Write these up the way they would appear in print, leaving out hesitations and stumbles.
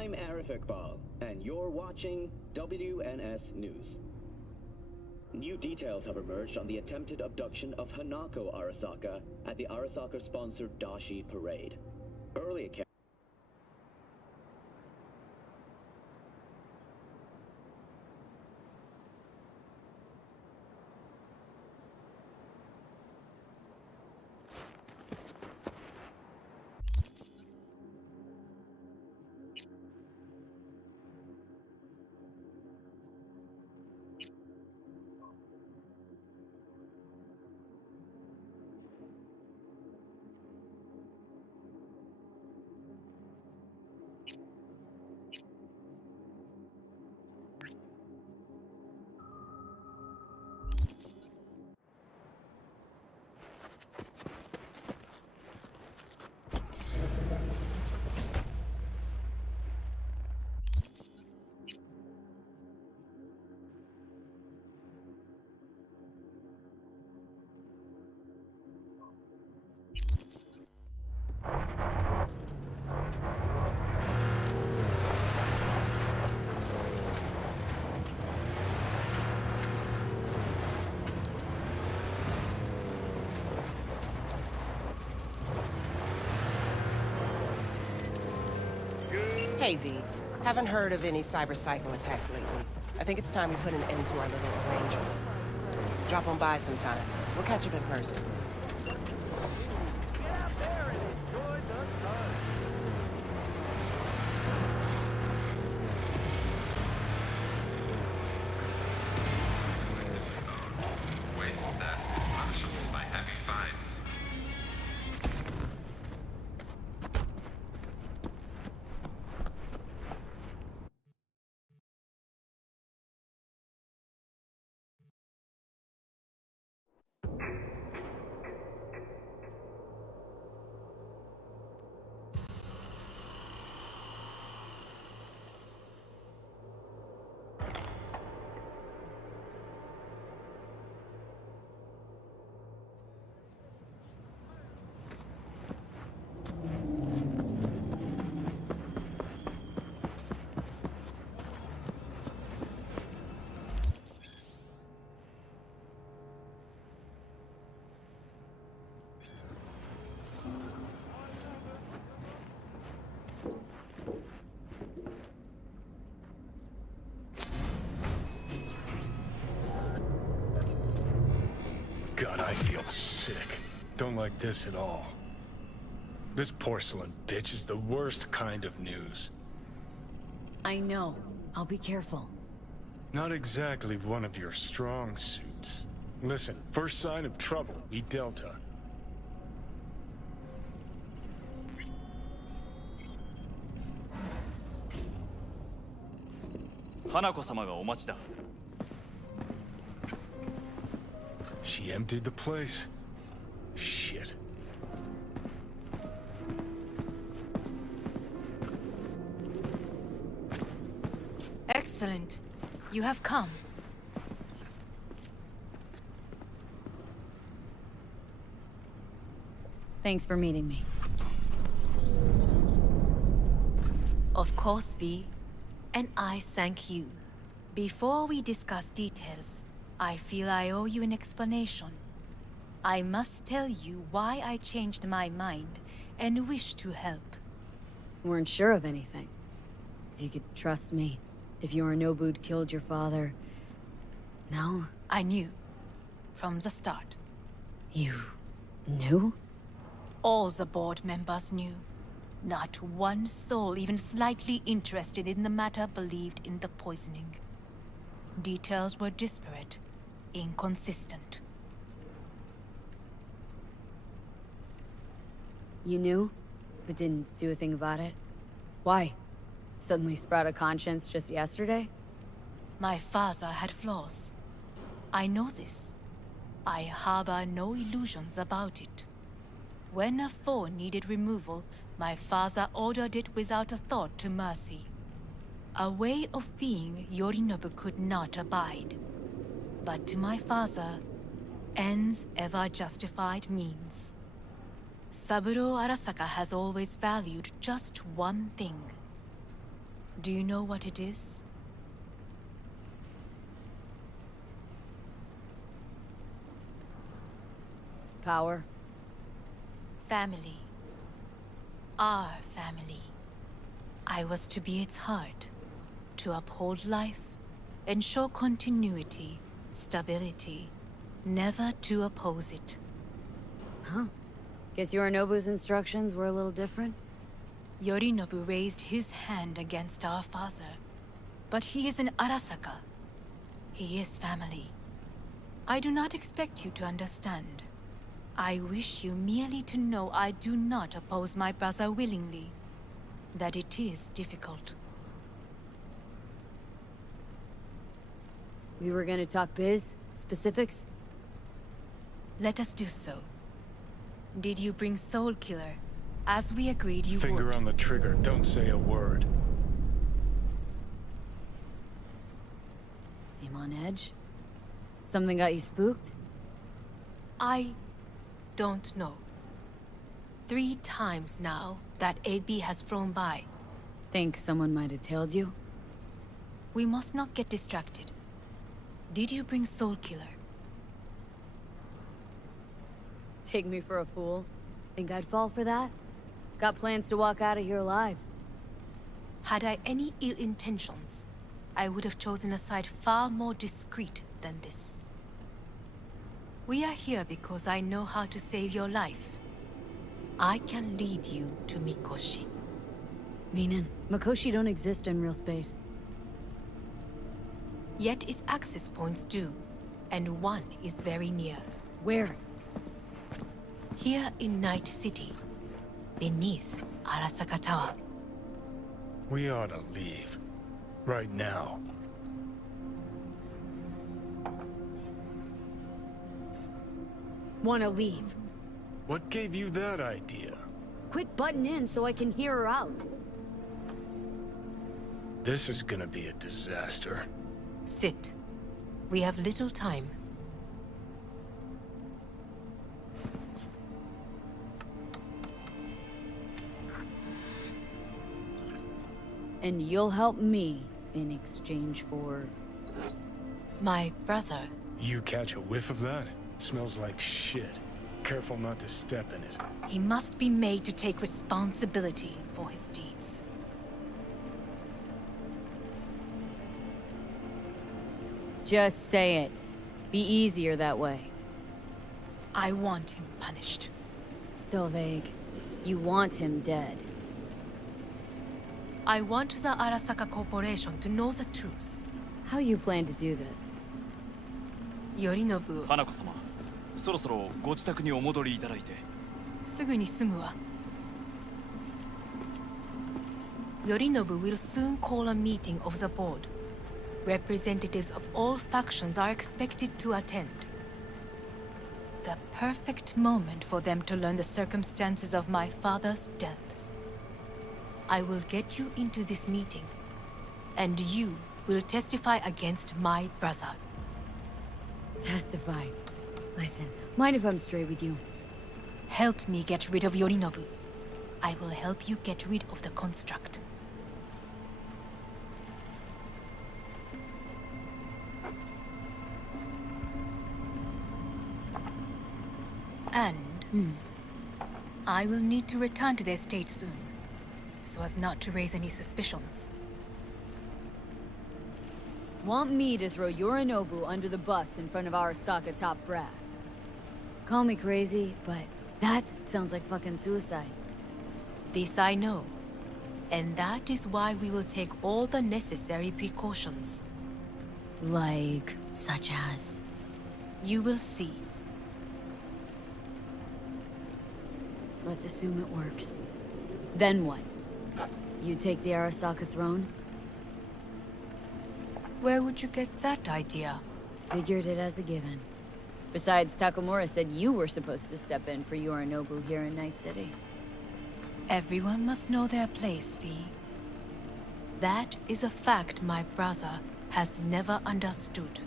I'm Arif Iqbal, and you're watching WNS News. New details have emerged on the attempted abduction of Hanako Arasaka at the Arasaka-sponsored Dashi Parade. Early accounts Hey, V. Haven't heard of any cyber-psycho attacks lately. I think it's time we put an end to our little arrangement. Drop on by sometime. We'll catch up in person. Get out there and enjoy the sun. Waste that is punishable by heavy fines. God, I feel sick. Don't like this at all. This porcelain bitch is the worst kind of news. I know. I'll be careful. Not exactly one of your strong suits. Listen, first sign of trouble, we Delta. Hanako-samaがお待ちだ。 She emptied the place. Shit. Excellent. You have come. Thanks for meeting me. Of course, V. And I thank you. Before we discuss details, I feel I owe you an explanation. I must tell you why I changed my mind and wish to help. Weren't sure of anything. If you could trust me. If Yorinobu'd killed your father... No? I knew. From the start. You... knew? All the board members knew. Not one soul even slightly interested in the matter believed in the poisoning. Details were disparate, inconsistent. You knew, but didn't do a thing about it? Why? Suddenly sprout a conscience just yesterday? My father had flaws. I know this. I harbor no illusions about it. When a foe needed removal, my father ordered it without a thought to mercy. A way of being Yorinobu could not abide. But to my father, ends ever justified means. Saburo Arasaka has always valued just one thing. Do you know what it is? Power? Family. Our family. I was to be its heart, to uphold life, ensure continuity, stability, never to oppose it. Huh. Guess Yorinobu's instructions were a little different? Yorinobu raised his hand against our father, but he is in Arasaka. He is family. I do not expect you to understand. I wish you merely to know I do not oppose my brother willingly. That it is difficult. We were gonna talk biz? Specifics? Let us do so. Did you bring Soul Killer, as we agreed you Finger would? on the trigger, don't say a word. Seem on edge? Something got you spooked? I don't know. 3 times now that AB has flown by. Think someone might have tailed you? We must not get distracted. Did you bring Soul Killer? Take me for a fool? Think I'd fall for that? Got plans to walk out of here alive. Had I any ill intentions, I would have chosen a side far more discreet than this. We are here because I know how to save your life. I can lead you to Mikoshi. Meaning, Mikoshi don't exist in real space. Yet its access points do, and one is very near. Where? Here in Night City, beneath Arasaka Tower. We ought to leave. Right now. Wanna leave? What gave you that idea? Quit butting in so I can hear her out. This is gonna be a disaster. Sit. We have little time. And you'll help me in exchange for... My brother. You catch a whiff of that? Smells like shit. Careful not to step in it. He must be made to take responsibility for his deeds. Just say it. Be easier that way. I want him punished. Still vague. You want him dead. I want the Arasaka Corporation to know the truth. How you plan to do this? Yorinobu, 花子様、そろそろご自宅にお戻りいただいて。すぐに済むわ。Yorinobu will soon call a meeting of the board. Representatives of all factions are expected to attend. The perfect moment for them to learn the circumstances of my father's death. I will get you into this meeting, and you will testify against my brother. Testify. Listen, mind if I'm straight with you? Help me get rid of Yorinobu. I will help you get rid of the construct. And I will need to return to the estate soon, so as not to raise any suspicions. Want me to throw Yorinobu under the bus in front of Arasaka top brass? Call me crazy, but that sounds like fucking suicide. This I know, and that is why we will take all the necessary precautions. Like, such as? You will see. Let's assume it works. Then what? You take the Arasaka throne? Where would you get that idea? Figured it as a given. Besides, Takamura said you were supposed to step in for Yorinobu here in Night City. Everyone must know their place, V. That is a fact my brother has never understood.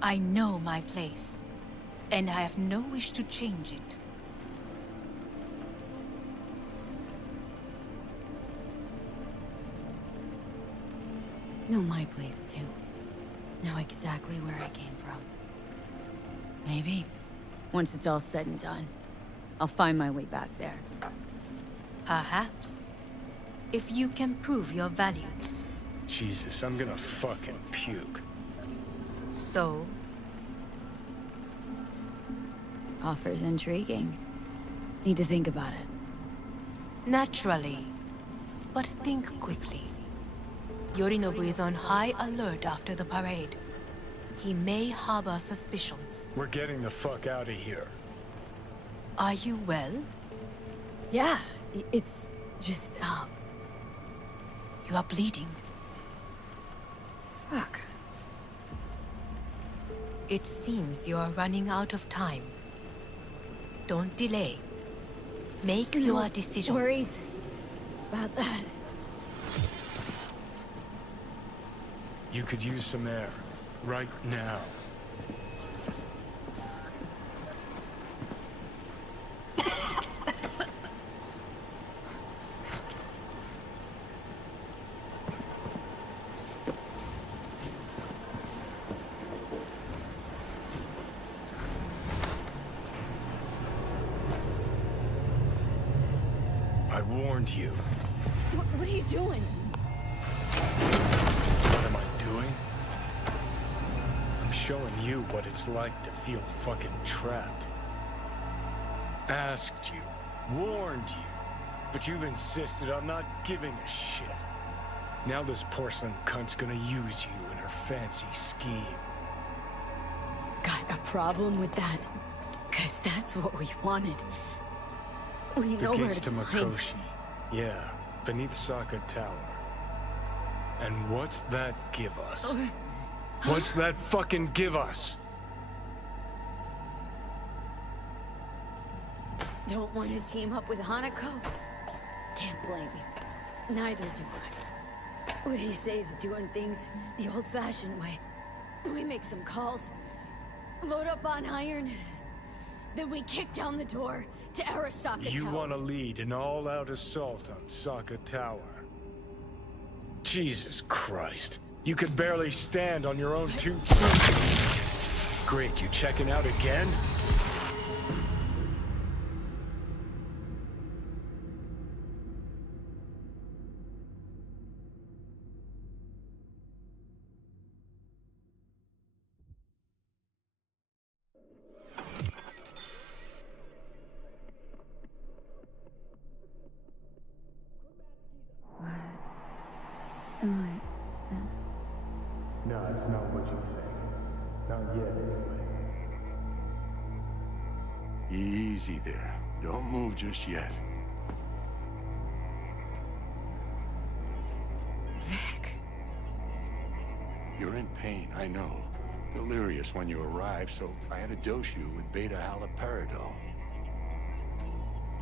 I know my place, and I have no wish to change it. know my place too. Know exactly where I came from. Maybe, once it's all said and done, I'll find my way back there. Perhaps. If you can prove your value. Jesus, I'm gonna fucking puke. So, Offer's intriguing. Need to think about it. naturally. But think quickly. Yorinobu is on high alert after the parade. He may harbor suspicions. We're getting the fuck out of here. Are you well? Yeah, it's just, You are bleeding. fuck. It seems you are running out of time. Don't delay. Make your decision. Worries about that. You could use some air. Right now. I warned you. What are you doing? What am I doing? I'm showing you what it's like to feel fucking trapped. Asked you, warned you, but you've insisted on not giving a shit. Now this porcelain cunt's gonna use you in her fancy scheme. Got a problem with that? 'Cause that's what we wanted. We The know where gates to to find. Makoshi. Yeah, beneath Saka Tower. And what's that give us? What's that fucking give us? Don't want to team up with Hanako? Can't blame you. Neither do I. What do you say to doing things the old-fashioned way? We make some calls, load up on iron, then we kick down the door to Arasaka You Tower. want to lead an all-out assault on Saka Tower? Jesus Christ. You could barely stand on your own 2 feet. Great, you checking out again? No, it's not what you think. Not yet, anyway. Easy there. Don't move just yet. Vic. You're in pain, I know. Delirious when you arrived, so I had to dose you with beta-haloperidol.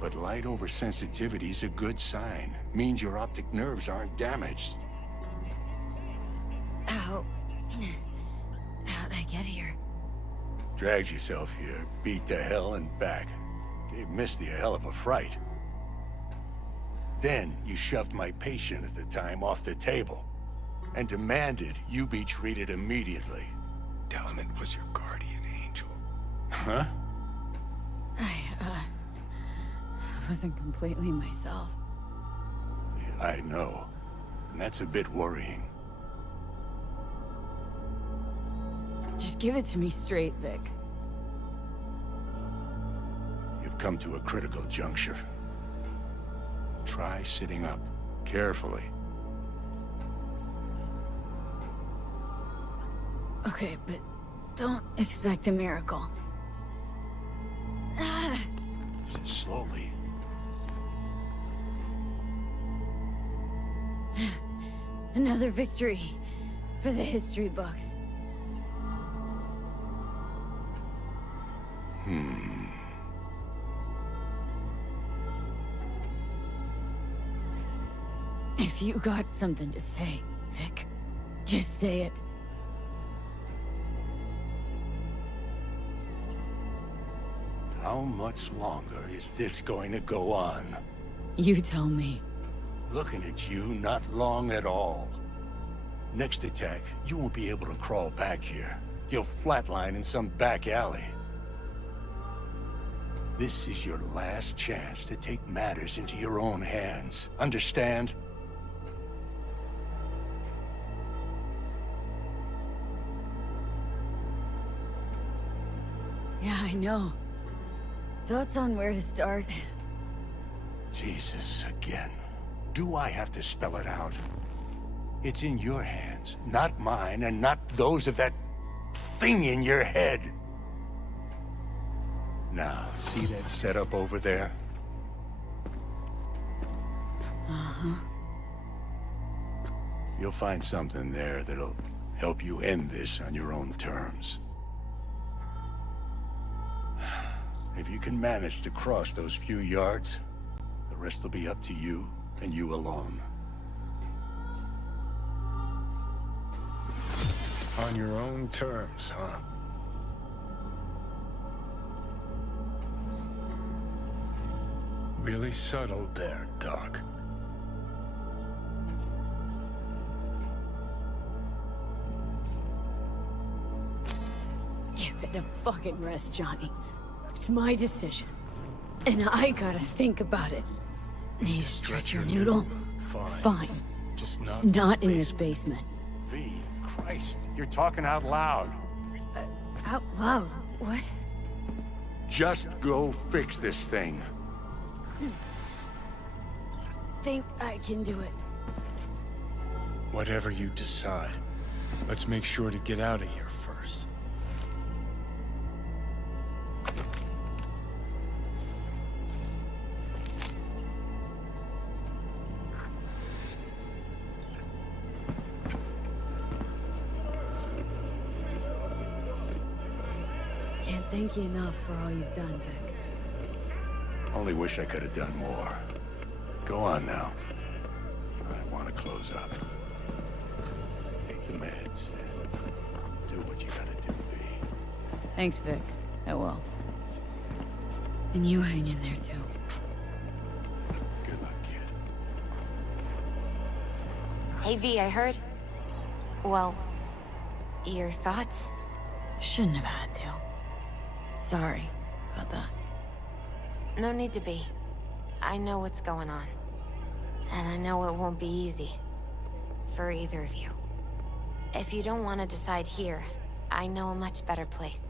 But light oversensitivity's a good sign. Means your optic nerves aren't damaged. How... How'd I get here? Dragged yourself here, beat to hell and back. Gave Misty a hell of a fright. Then you shoved my patient at the time off the table and demanded you be treated immediately. Tell him it was your guardian angel. Huh? I wasn't completely myself. Yeah, I know. And that's a bit worrying. Just give it to me straight, Vic. You've come to a critical juncture. Try sitting up, carefully. Okay, but don't expect a miracle. Slowly. Another victory for the history books. If you got something to say, Vic, just say it. How much longer is this going to go on? You tell me. Looking at you, not long at all. Next attack, you won't be able to crawl back here. You'll flatline in some back alley. This is your last chance to take matters into your own hands. Understand? Yeah, I know. Thoughts on where to start? Jesus, again. Do I have to spell it out? It's in your hands, not mine, and not those of that thing in your head. Now, see that setup over there? Uh-huh. You'll find something there that'll help you end this on your own terms. If you can manage to cross those few yards, the rest will be up to you, and you alone. On your own terms, huh? Really subtle there, Doc. Give it a fucking rest, Johnny. It's my decision. And I gotta think about it. Need to stretch your noodle? Fine. Just not in this basement. V, Christ, you're talking out loud. Out loud? What? Just go fix this thing. Think I can do it. Whatever you decide. Let's make sure to get out of here first. Can't thank you enough for all you've done, Vic. Only wish I could have done more. Go on now. I want to close up. Take the meds and do what you gotta do, V. Thanks, Vic. I will. And you hang in there, too. Good luck, kid. Hey, V, I heard... Well... Your thoughts? Shouldn't have had to. Sorry about that. No need to be. I know what's going on. And I know it won't be easy. For either of you. If you don't want to decide here, I know a much better place.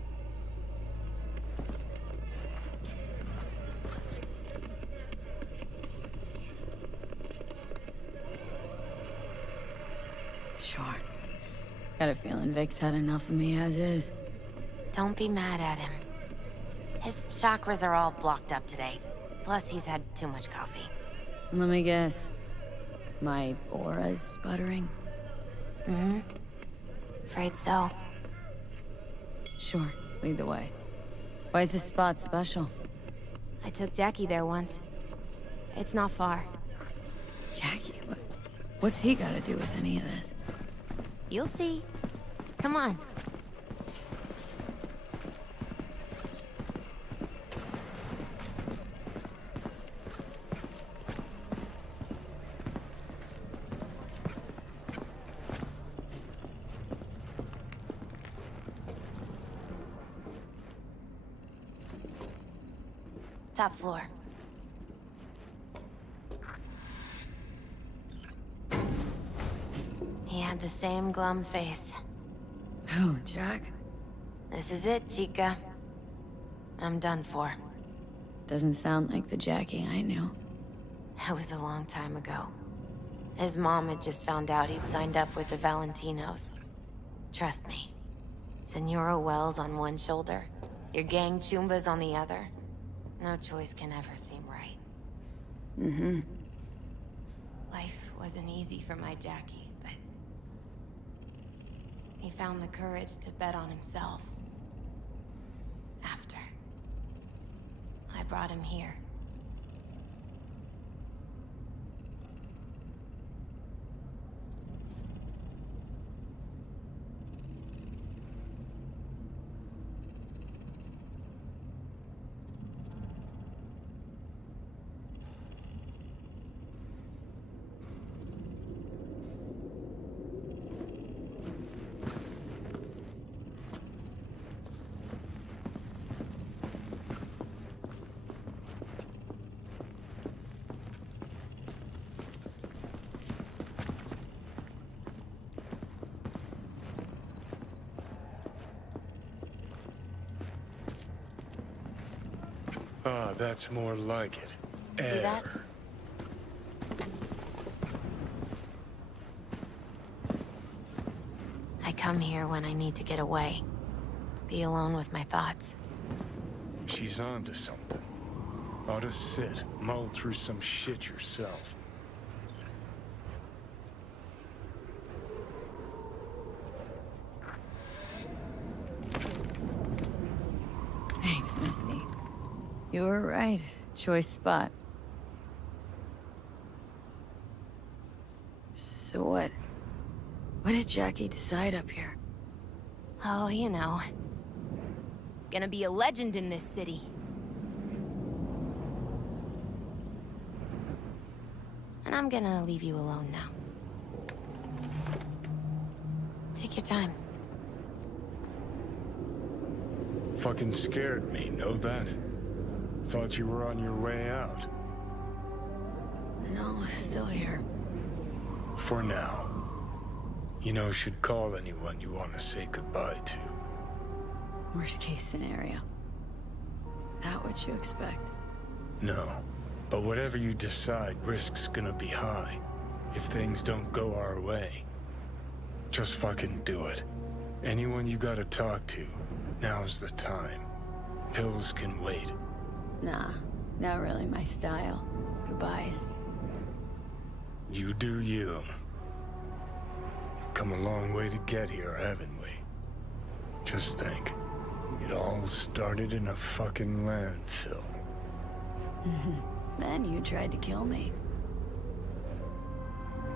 Sure. Got a feeling Vic's had enough of me as is. Don't be mad at him. His chakras are all blocked up today. Plus, he's had too much coffee. Let me guess. My aura's sputtering? Mm-hmm. Afraid so. Sure, lead the way. Why is this spot special? I took Jackie there once. It's not far. Jackie? What's he got to do with any of this? You'll see. Come on. Top floor. He had the same glum face. Who, Jack? This is it, Chica. I'm done for. Doesn't sound like the Jackie I knew. That was a long time ago. His mom had just found out he'd signed up with the Valentinos. Trust me. Senora Wells on one shoulder, your gang Chumbas on the other. No choice can ever seem right. Mm-hmm. Life wasn't easy for my Jackie, but... he found the courage to bet on himself. After. I brought him here. Ah, that's more like it. See that? Air. I come here when I need to get away. Be alone with my thoughts. She's onto something. Ought to sit, mull through some shit yourself. Thanks, Misty. You were right. Choice spot. So what? What did Jackie decide up here? Oh, you know. Gonna be a legend in this city. And I'm gonna leave you alone now. Take your time. Fucking scared me, know that? Thought you were on your way out. No, still here. For now. You know, should call anyone you want to say goodbye to. Worst case scenario. Not what you expect. No. But whatever you decide, risk's gonna be high. If things don't go our way. Just fucking do it. Anyone you gotta talk to, now's the time. Pills can wait. Nah, not really my style. Goodbyes. You do you. Come a long way to get here, haven't we? Just think. It all started in a fucking landfill. Then you tried to kill me.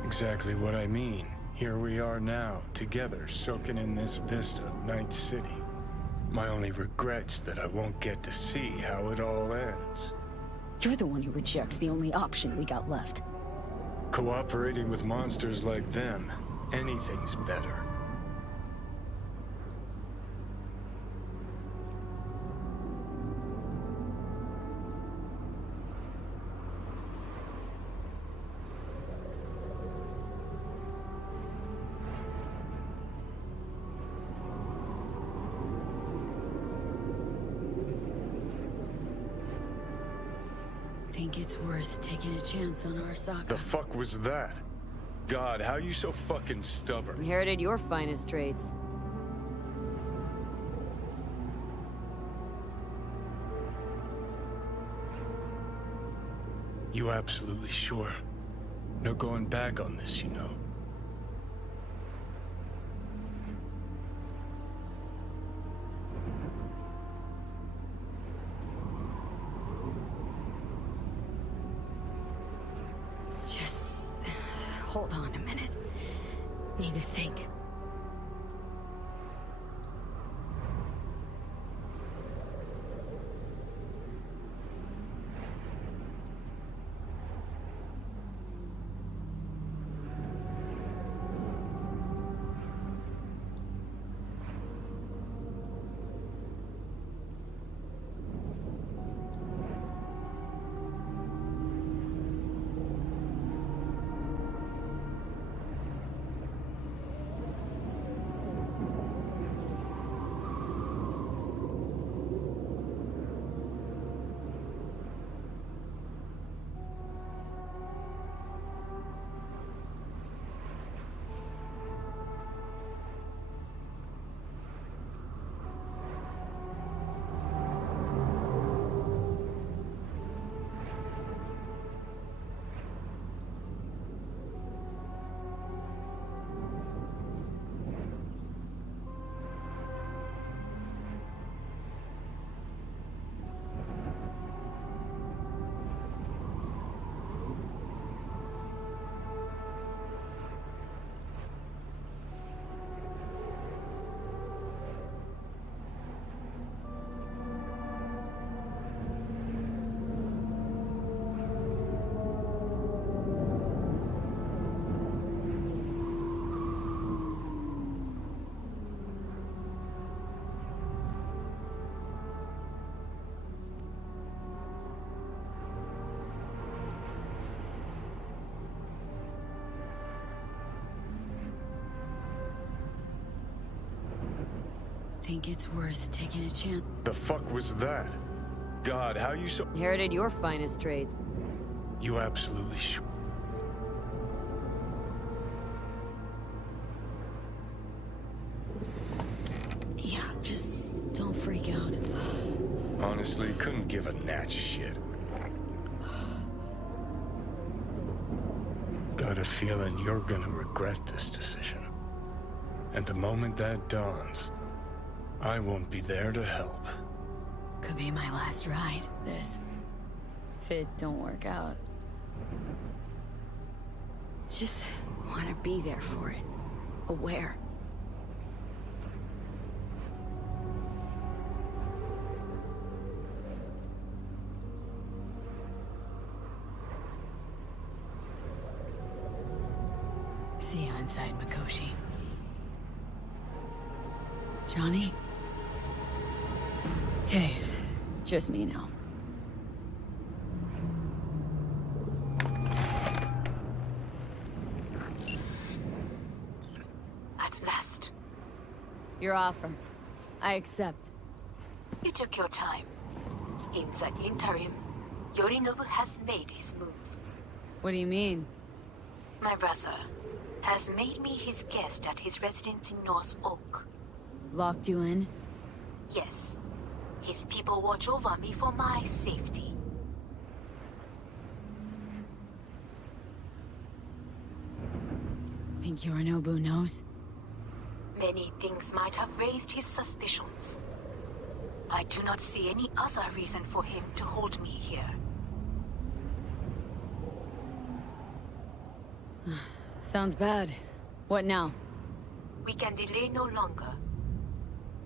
Exactly what I mean. Here we are now, together, soaking in this vista of Night City. My only regret's that I won't get to see how it all ends. You're the one who rejects the only option we got left. Cooperating with monsters like them, anything's better. Think it's worth taking a chance on Arasaka. The fuck was that? God, how you so fucking stubborn? Inherited your finest traits. You absolutely sure? No going back on this, you know. Just hold on a minute. Need to think. Think it's worth taking a chance. The fuck was that? God, how you so... Inherited your finest traits. You absolutely sh... Yeah, just don't freak out. Honestly, couldn't give a gnat's shit. Got a feeling you're gonna regret this decision. And the moment that dawns, I won't be there to help. Could be my last ride, this. If it don't work out. Just want to be there for it. Aware. See you inside, Mikoshi. Johnny? Okay, just me now. At last. Your offer. I accept. You took your time. In the interim, Yorinobu has made his move. What do you mean? My brother has made me his guest at his residence in North Oak. Locked you in? Yes. His people watch over me for my safety. Think Yorinobu knows? Many things might have raised his suspicions. I do not see any other reason for him to hold me here. Sounds bad. What now? We can delay no longer.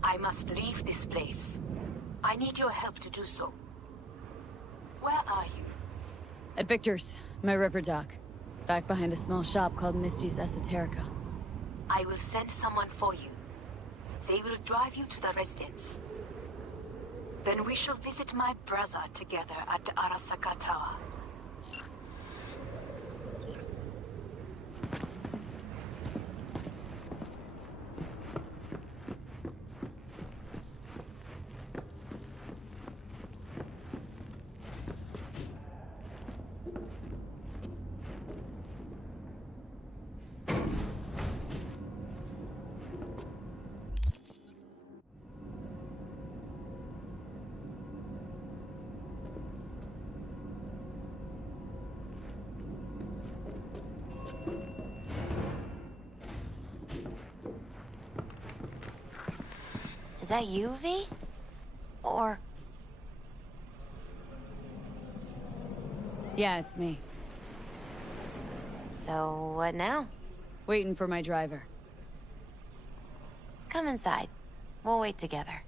I must leave this place. I need your help to do so. Where are you? At Victor's, my ripper dock. Back behind a small shop called Misty's Esoterica. I will send someone for you. They will drive you to the residence. Then we shall visit my brother together at the Arasaka Tower. Is that you, V? Or... Yeah, it's me. So, what now? Waiting for my driver. Come inside. We'll wait together.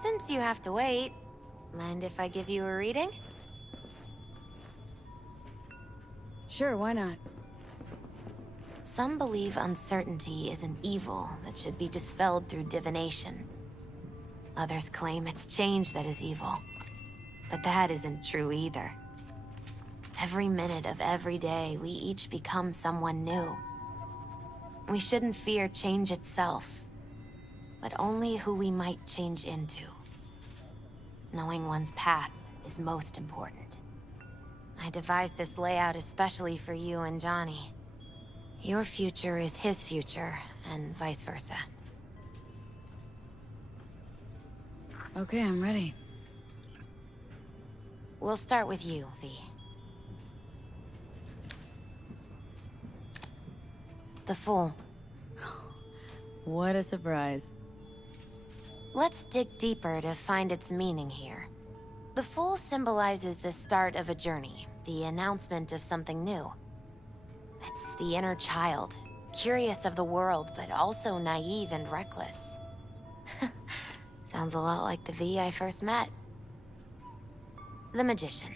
Since you have to wait, mind if I give you a reading? Sure, why not? Some believe uncertainty is an evil that should be dispelled through divination. Others claim it's change that is evil. But that isn't true either. Every minute of every day, we each become someone new. We shouldn't fear change itself, but only who we might change into. Knowing one's path is most important. I devised this layout especially for you and Johnny. Your future is his future, and vice versa. Okay, I'm ready. We'll start with you, V. The Fool. What a surprise. Let's dig deeper to find its meaning here. The Fool symbolizes the start of a journey, the announcement of something new. It's the inner child, curious of the world, but also naive and reckless. Sounds a lot like the V I first met. The Magician.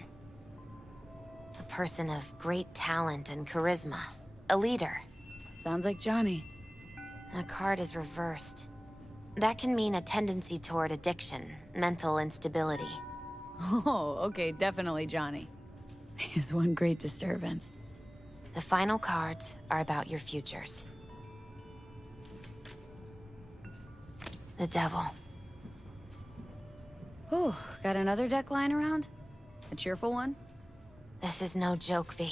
A person of great talent and charisma. A leader. Sounds like Johnny. The card is reversed. That can mean a tendency toward addiction, mental instability. Oh, okay, definitely Johnny. Is one great disturbance. The final cards are about your futures. The devil. Whew, got another deck lying around? A cheerful one? This is no joke, V.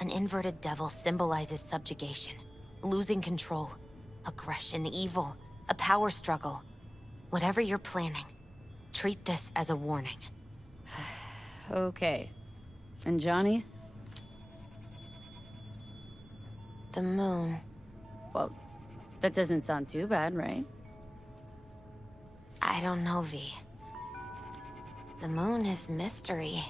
An inverted devil symbolizes subjugation, losing control, aggression, evil, a power struggle. Whatever you're planning, treat this as a warning. Okay. And Johnny's? The moon. Well, that doesn't sound too bad, right? I don't know, V. The moon is mystery.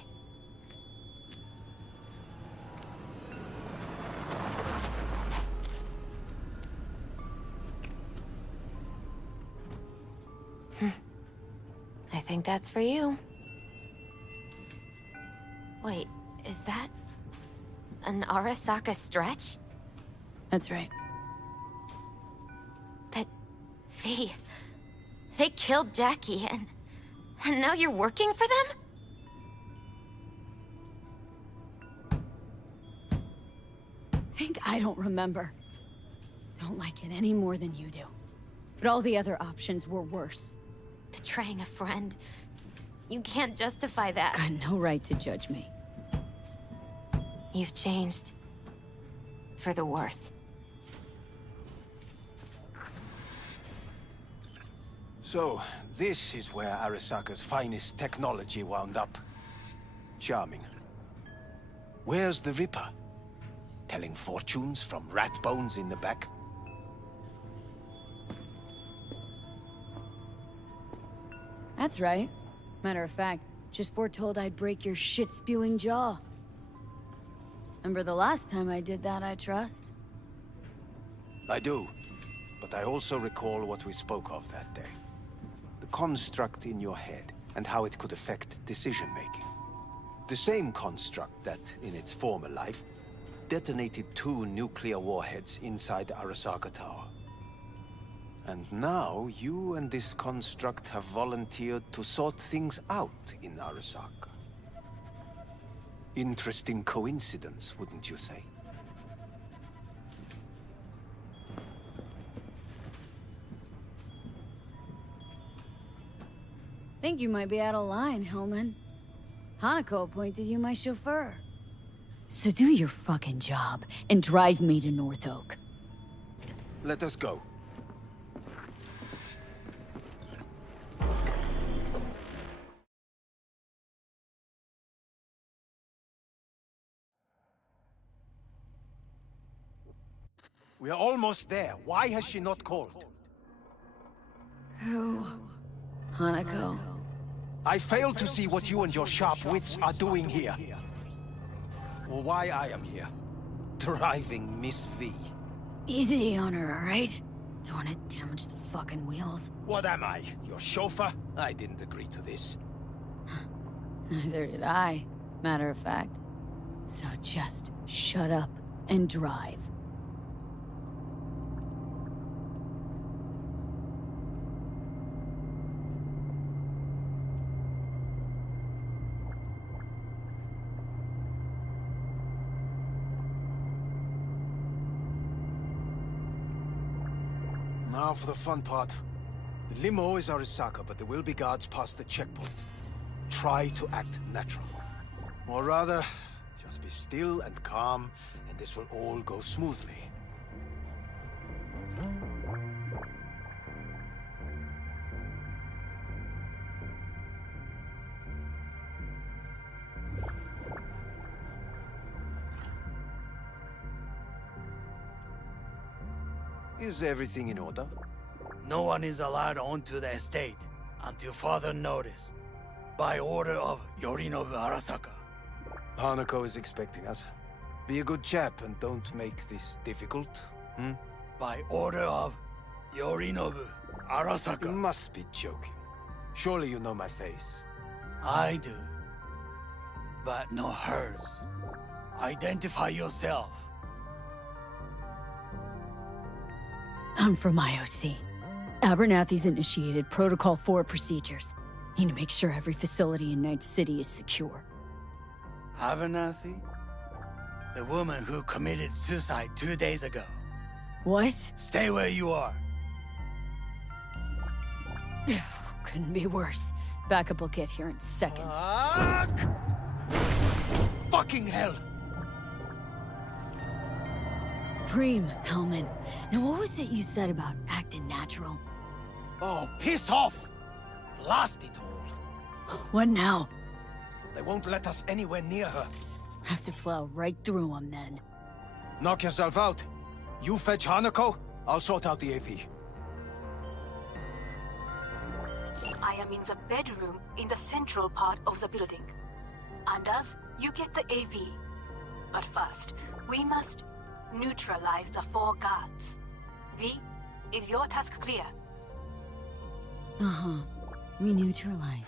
I think that's for you. Wait, is that an Arasaka stretch? That's right. But, V, they killed Jackie and now you're working for them? Think I don't remember. Don't like it any more than you do. But all the other options were worse. Betraying a friend. You can't justify that. Got no right to judge me. You've changed. For the worse. So, this is where Arasaka's finest technology wound up. Charming. Where's the Ripper? Telling fortunes from rat bones in the back? That's right. Matter of fact, just foretold I'd break your shit-spewing jaw. Remember the last time I did that, I trust? I do. But I also recall what we spoke of that day. The construct in your head, and how it could affect decision-making. The same construct that, in its former life, detonated 2 nuclear warheads inside the Arasaka Tower. And now, you and this construct have volunteered to sort things out in Arasaka. Interesting coincidence, wouldn't you say? Think you might be out of line, Hellman. Hanako appointed you my chauffeur. So do your fucking job and drive me to North Oak. Let us go. We are almost there. Why has she not called? Who? Hanako. I fail to see what you and your sharp wits are doing here. Or why I am here. Driving Miss V. Easy on her, alright? Don't want to damage the fucking wheels. What am I? Your chauffeur? I didn't agree to this. Neither did I, matter of fact. So just shut up and drive. Now for the fun part. The limo is Arasaka, but there will be guards past the checkpoint. Try to act natural. Or rather, just be still and calm, and this will all go smoothly. Is everything in order? No one is allowed onto the estate until further notice. By order of Yorinobu Arasaka. Hanako is expecting us. Be a good chap and don't make this difficult, hmm? By order of Yorinobu Arasaka. You must be joking. Surely you know my face. I do. But not hers. Identify yourself. I'm from IOC. Abernathy's initiated Protocol 4 procedures. Need to make sure every facility in Night City is secure. Abernathy? The woman who committed suicide 2 days ago. What? Stay where you are. Couldn't be worse. Backup will get here in seconds. Fuck! Fucking hell! Preem, Hellman. Now what was it you said about acting natural? Oh, piss off! Blast it all. What now? They won't let us anywhere near her. Have to plow right through them then. Knock yourself out. You fetch Hanako, I'll sort out the AV. I am in the bedroom in the central part of the building. Anders, you get the AV. But first, we must neutralize the 4 guards. V, is your task clear? Uh-huh. We neutralize.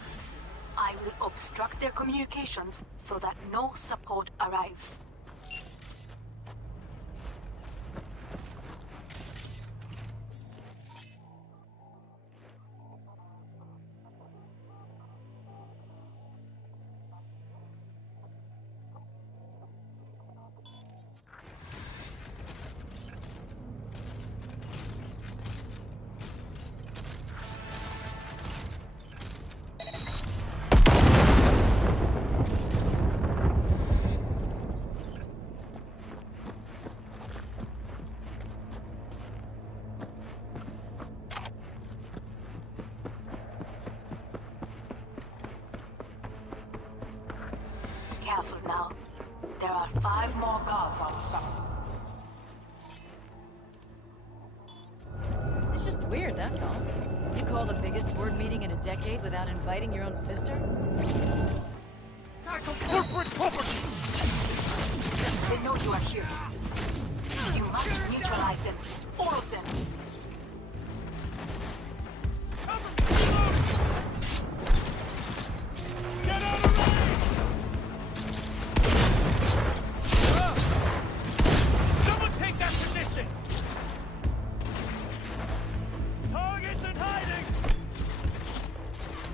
I will obstruct their communications so that no support arrives. Careful now. There are 5 more guards on site. It's just weird, that's all. You call the biggest board meeting in a decade without inviting your own sister? Tackle corporate property! They know you are here. You must neutralize them. All of them. Get out of range! Someone take that position! Targets in hiding!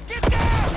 Get down!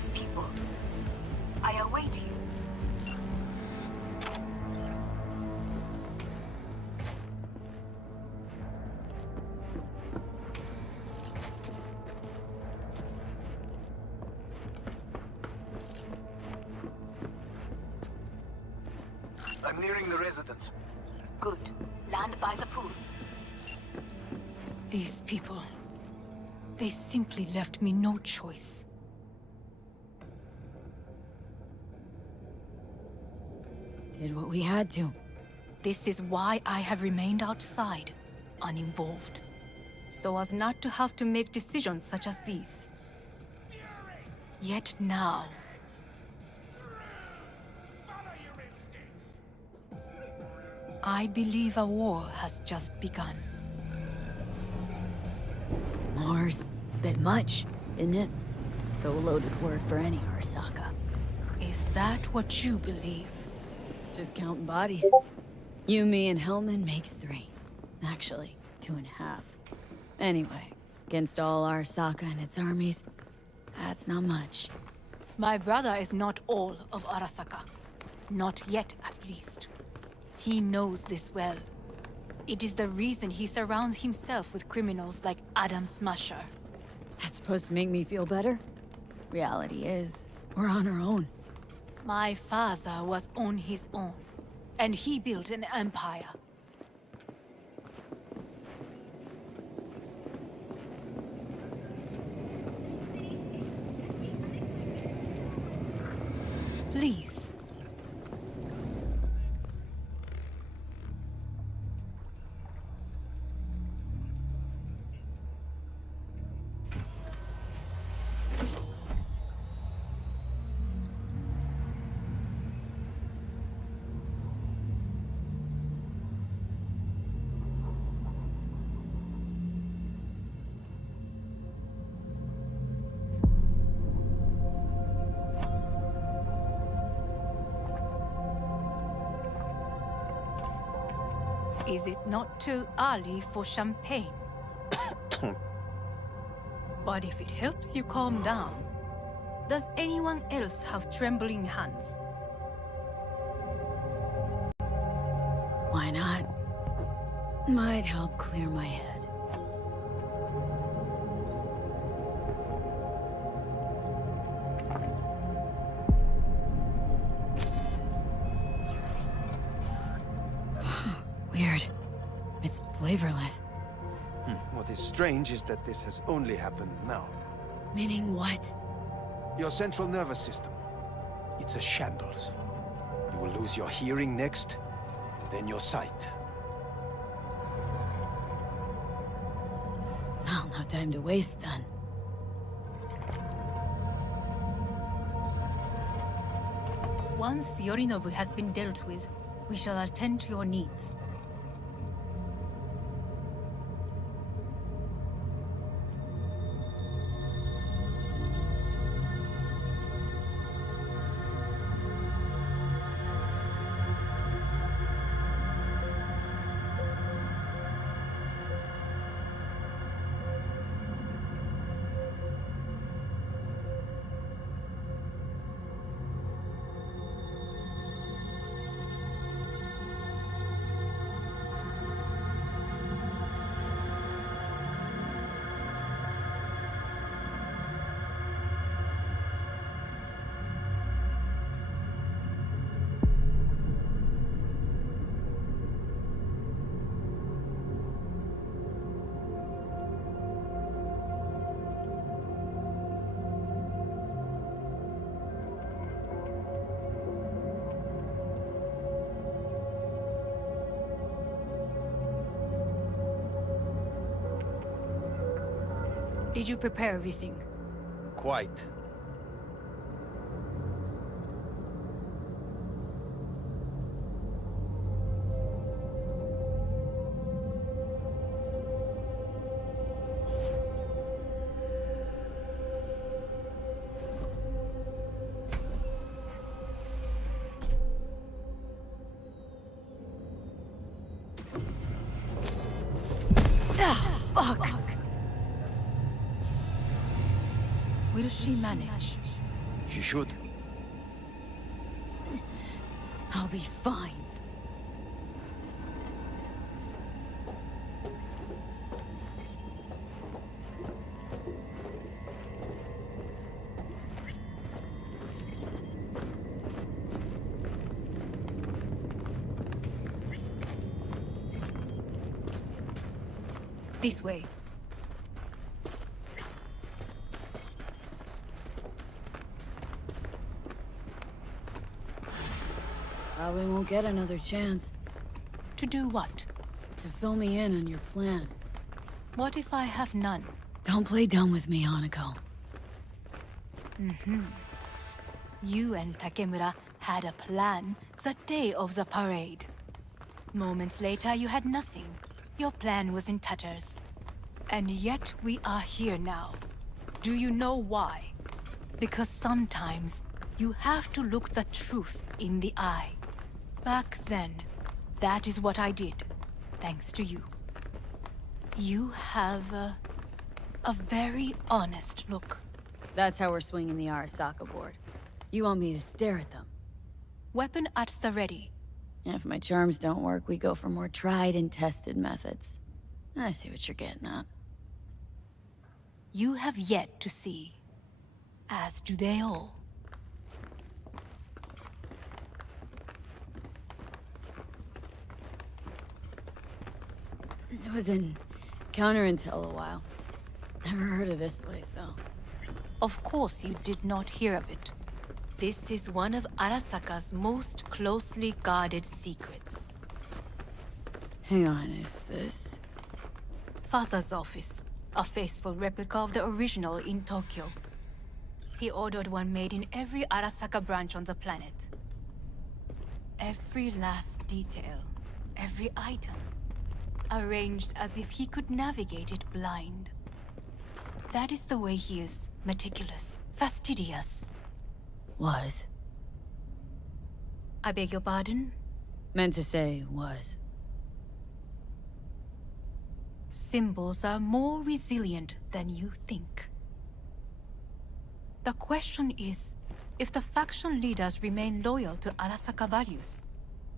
those people. I await you. I'm nearing the residence. Good. Land by the pool. These people... they simply left me no choice. Did what we had to. This is why I have remained outside, uninvolved. So as not to have to make decisions such as these. Yet now... I believe a war has just begun. War's a bit much, isn't it? Though a loaded word for any Arasaka. Is that what you believe? Just counting bodies. You, me, and Hellman makes 3. Actually, 2.5. Anyway, against all Arasaka and its armies, that's not much. My brother is not all of Arasaka. Not yet, at least. He knows this well. It is the reason he surrounds himself with criminals like Adam Smasher. That's supposed to make me feel better? Reality is, we're on our own. My father was on his own, and he built an empire. Please. Is it not too early for champagne? But if it helps you calm down, does anyone else have trembling hands? Why not? Might help clear my head. Weird. It's flavorless. What is strange is that this has only happened now. Meaning what? Your central nervous system. It's a shambles. You will lose your hearing next, then your sight. Well, no time to waste then. Once Yorinobu has been dealt with, we shall attend to your needs. Did you prepare everything? Quite. Will she manage? She should. I'll be fine. This way. Probably won't get another chance. To do what? To fill me in on your plan. What if I have none? Don't play dumb with me, Hanako. You and Takemura had a plan the day of the parade. Moments later, you had nothing. Your plan was in tatters. And yet we are here now. Do you know why? Because sometimes you have to look the truth in the eye. Back then, that is what I did, thanks to you. You have a very honest look. That's how we're swinging the Arasaka board. You want me to stare at them? Weapon at the ready. If my charms don't work, we go for more tried and tested methods. I see what you're getting at. You have yet to see, as do they all. I was in counterintel a while. Never heard of this place, though. Of course you did not hear of it. This is one of Arasaka's most closely guarded secrets. Hang on, is this... Father's office. A faithful replica of the original in Tokyo. He ordered one made in every Arasaka branch on the planet. Every last detail, every item, arranged as if he could navigate it blind. That is the way he is, meticulous, fastidious. Was. I beg your pardon? Meant to say was. Symbols are more resilient than you think. The question is, if the faction leaders remain loyal to Arasaka values,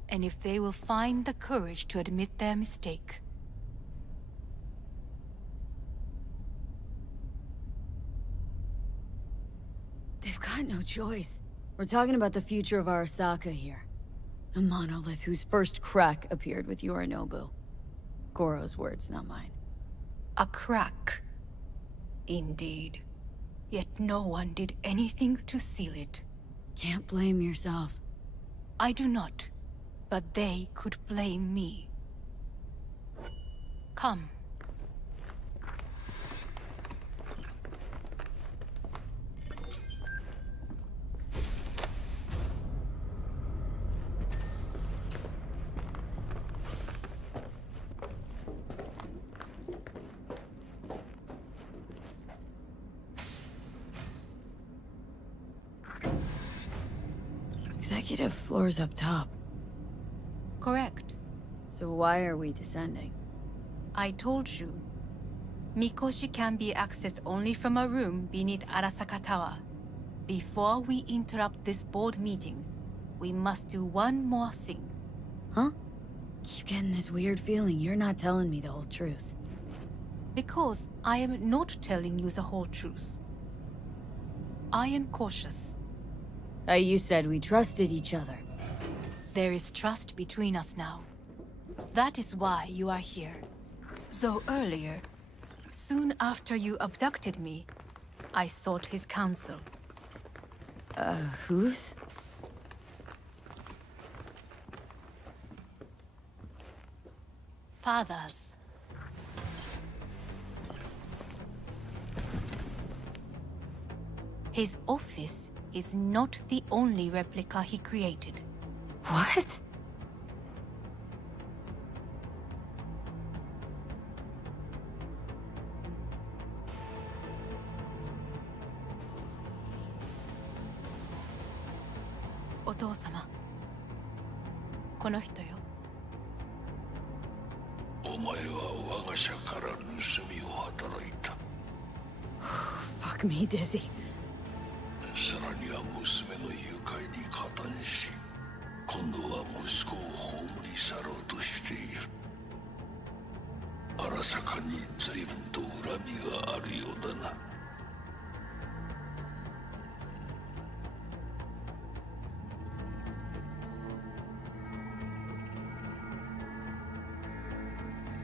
and if they will find the courage to admit their mistake. They've got no choice. We're talking about the future of Arasaka here. A monolith whose first crack appeared with Yorinobu. Goro's words, not mine. A crack. Indeed. Yet no one did anything to seal it. Can't blame yourself. I do not. But they could blame me. Come. Executive floor's up top. Correct. So why are we descending? I told you. Mikoshi can be accessed only from a room beneath Arasaka Tower. Before we interrupt this board meeting, we must do one more thing. Huh? Keep getting this weird feeling you're not telling me the whole truth. Because I am not telling you the whole truth. I am cautious. You said we trusted each other. There is trust between us now. That is why you are here. So earlier, soon after you abducted me, I sought his counsel. Whose? Father's. His office is not the only replica he created. What? Otou-sama. この人よ。お前は我が社から盗みを働いた。Fuck me, Dizzy. さらには娘の誘拐に加担し、今度は息子を葬り去ろうとしている。荒坂に随分と恨みがあるようだな。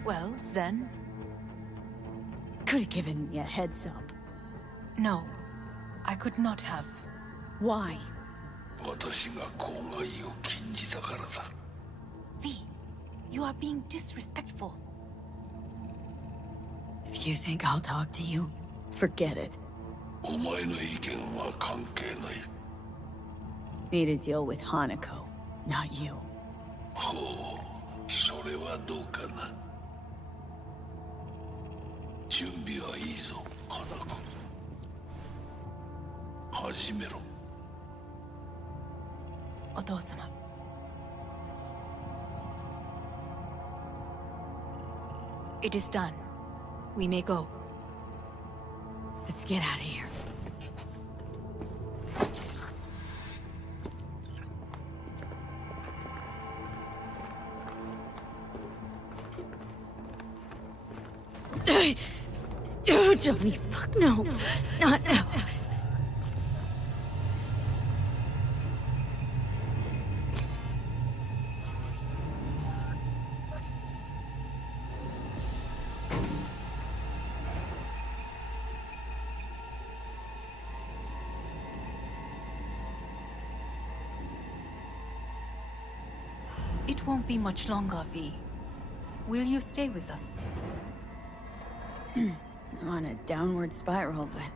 Well, Zen? Could have given me a heads up. No, I could not have. Why? 私が公害を禁じたからだ。V, you are being disrespectful. If you think I'll talk to you, forget it. お前の意見は関係ない。Me to deal with Hanako, not you. ほう、それはどうかな。準備はいいぞ、花子。始めろ。お父様。It is done. We may go. Let's get out of here. Oh, Johnny, fuck no. Not now. It won't be much longer, V. Will you stay with us? I'm on a downward spiral, but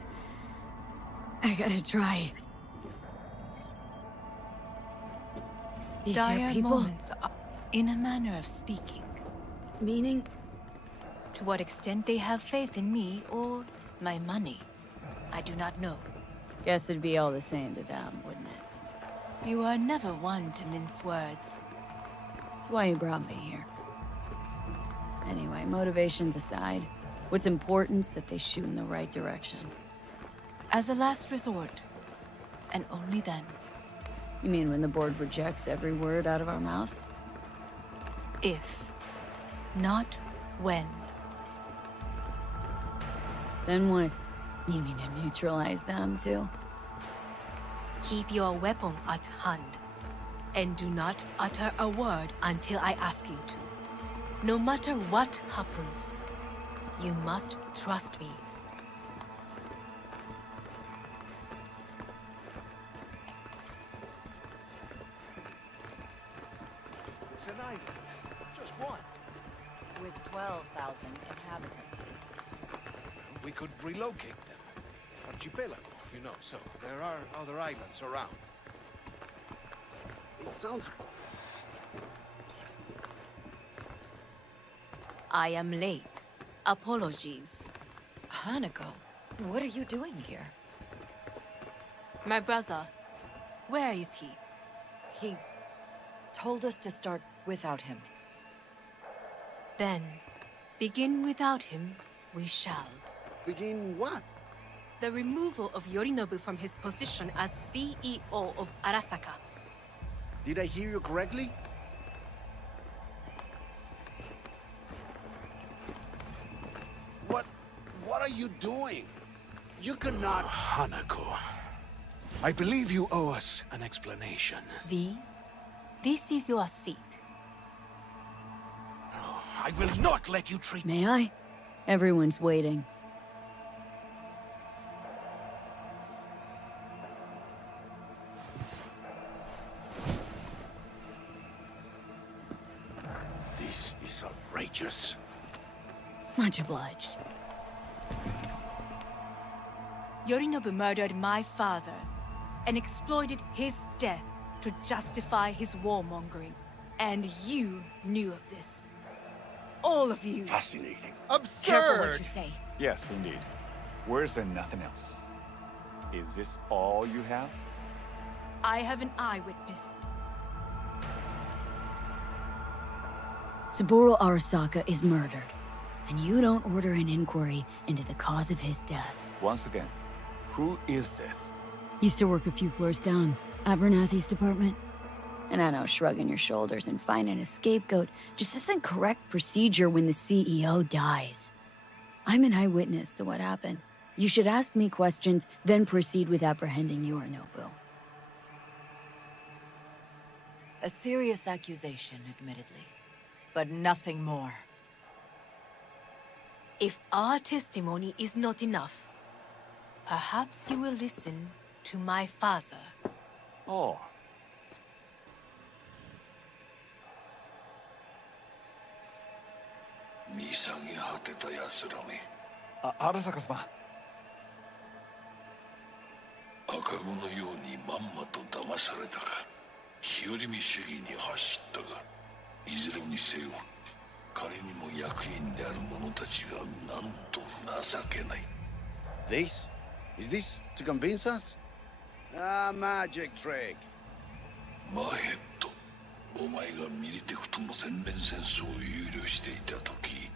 I gotta try. These are Dire people? moments are, in a manner of speaking. Meaning? To what extent they have faith in me or my money, I do not know. Guess it'd be all the same to them, wouldn't it? You are never one to mince words. That's why you brought me here. Anyway, motivations aside, what's important's that they shoot in the right direction. As a last resort, and only then. You mean when the board rejects every word out of our mouths? If, not when. Then what? You mean to neutralize them, too? Keep your weapon at hand, and do not utter a word until I ask you to. No matter what happens, you must trust me. It's an island. Just one. With 12,000 inhabitants. We could relocate them. Archipelago, you know, so there are other islands around. It sounds... I am late. Apologies. Hanako, what are you doing here? My brother, where is he? He told us to start without him. Then, begin without him, we shall. Begin what? The removal of Yorinobu from his position as CEO of Arasaka. Did I hear you correctly? What are you doing? You cannot... Hanako, I believe you owe us an explanation. V, this is your seat. Oh, I will not let you treat... May I? Everyone's waiting. This is outrageous. Much obliged. Yorinobu murdered my father and exploited his death to justify his warmongering. And you knew of this. All of you. Fascinating. Absurd! Careful what you say. Yes, indeed. Worse than nothing else. Is this all you have? I have an eyewitness. Saburo Arasaka is murdered, and you don't order an inquiry into the cause of his death. Once again, who is this? Used to work a few floors down, Abernathy's department. And I know shrugging your shoulders and finding a scapegoat just isn't correct procedure when the CEO dies. I'm an eyewitness to what happened. You should ask me questions, then proceed with apprehending Yorinobu. A serious accusation, admittedly, but nothing more. If our testimony is not enough, perhaps you will listen to my father. Oh. Arasaka様。赤子のようにまんまと騙されたか、日和見主義に走ったが、いずれにせよ、彼にも役員である者たちがなんと情けない。This? Is this to convince us? Ah, magic trick. マヘッド、お前がミリテクとの全面戦争を憂慮していた時、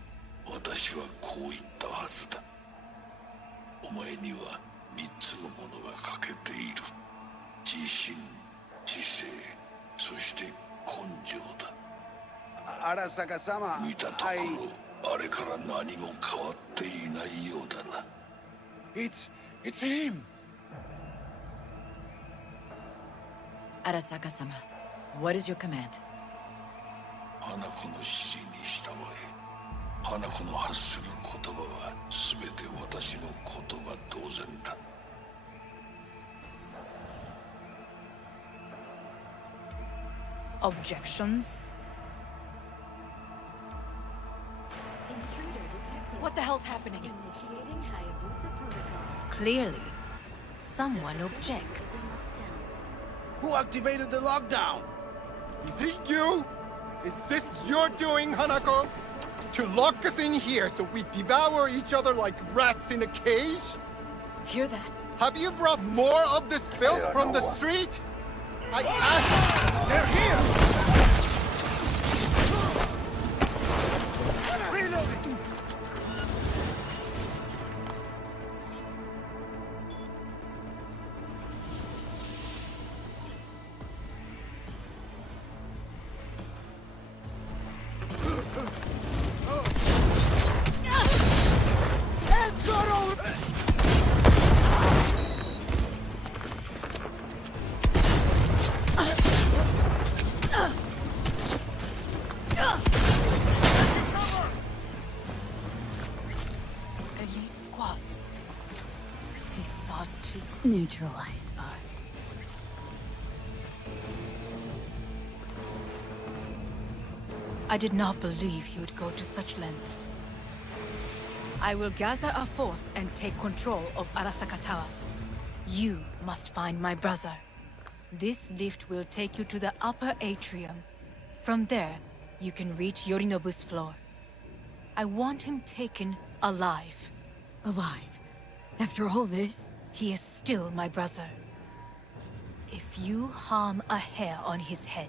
私はこう言ったはずだ。お前には3つのものが欠けている。自信、知性、そして根性だ。Arasaka様、見たところ、あれから何も変わっていないようだな。It's him! Arasaka-sama, what is your command? 花子の指示に従え。花子の発する言葉は全て私の言葉同然だ。Objections? What the hell's happening? Clearly, someone objects. Who activated the lockdown? Is it you? Is this your doing, Hanako? To lock us in here so we devour each other like rats in a cage? Hear that? Have you brought more of this filth from the street? I asked... They're here! Reloading! Neutralize us. I did not believe he would go to such lengths. I will gather a force and take control of Arasaka Tower. You must find my brother. This lift will take you to the upper atrium. From there, you can reach Yorinobu's floor. I want him taken alive. Alive? After all this? He is still my brother. If you harm a hair on his head,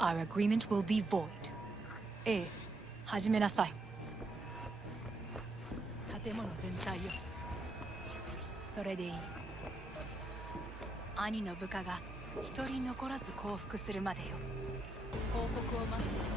our agreement will be void. 始めなさい。建物全体よ。それでいい。兄の部下が一人残らず降伏するまでよ。報告を待って。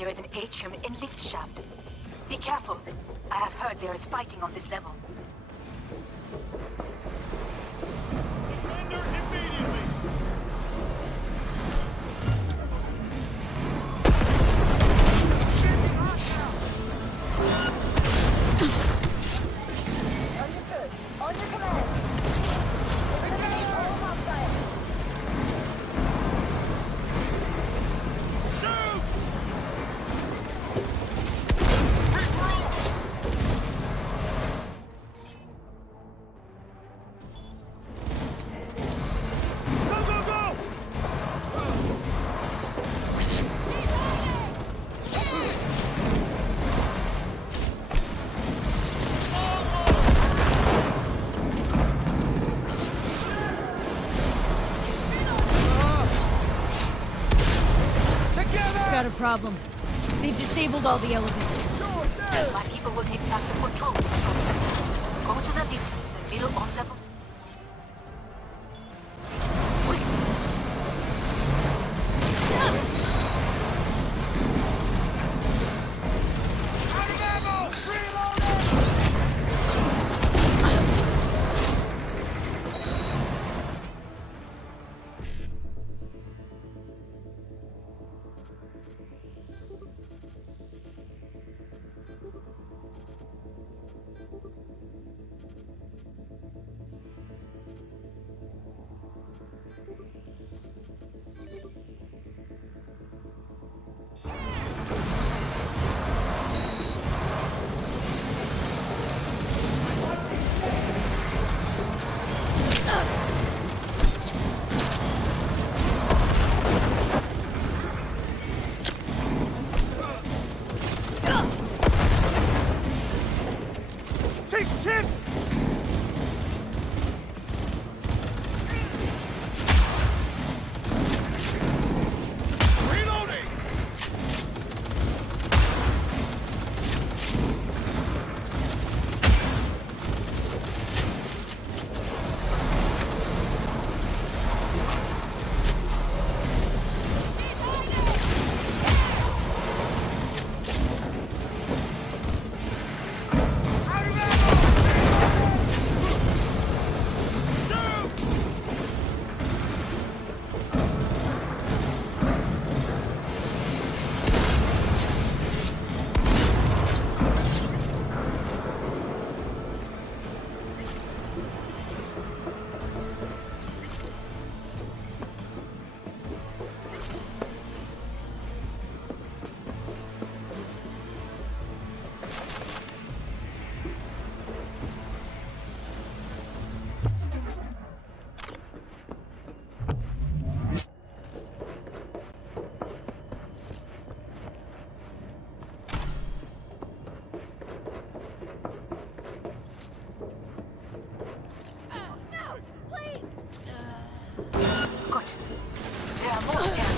There is an atrium in lift shaft. Be careful. I have heard there is fighting on this level. Got a problem. They've disabled all the elevators. My people will take back the control. Go to the lift, the middle on level.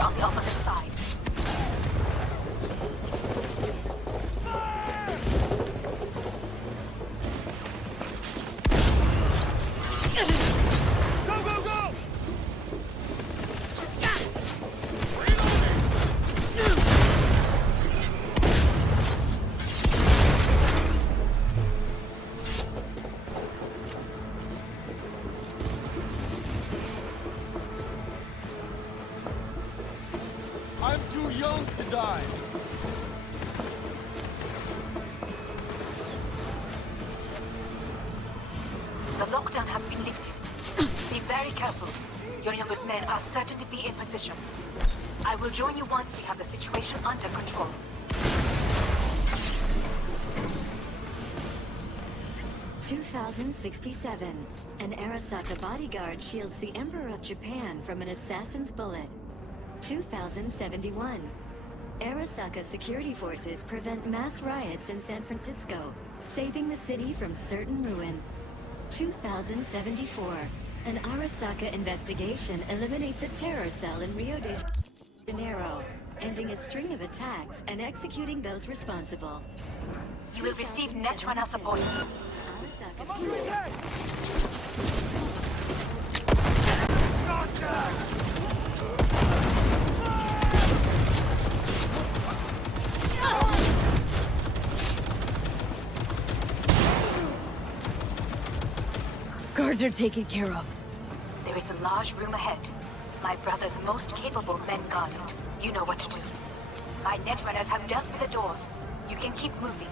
On the opposite side. Go, go, go! I'm too young to die. The lockdown has been lifted. Be very careful. Your youngest men are certain to be in position. I will join you once we have the situation under control. "2067. An Arasaka bodyguard shields the Emperor of Japan from an assassin's bullet. 2071. Arasaka security forces prevent mass riots in San Francisco, saving the city from certain ruin. 2074. An Arasaka investigation eliminates a terror cell in Rio de Janeiro, ending a string of attacks and executing those responsible. You will receive Netrunner support. I'm under attack! Gotcha! Guards are taken care of. There is a large room ahead. My brother's most capable men guard it. You know what to do. My netrunners have dealt with the doors. You can keep moving.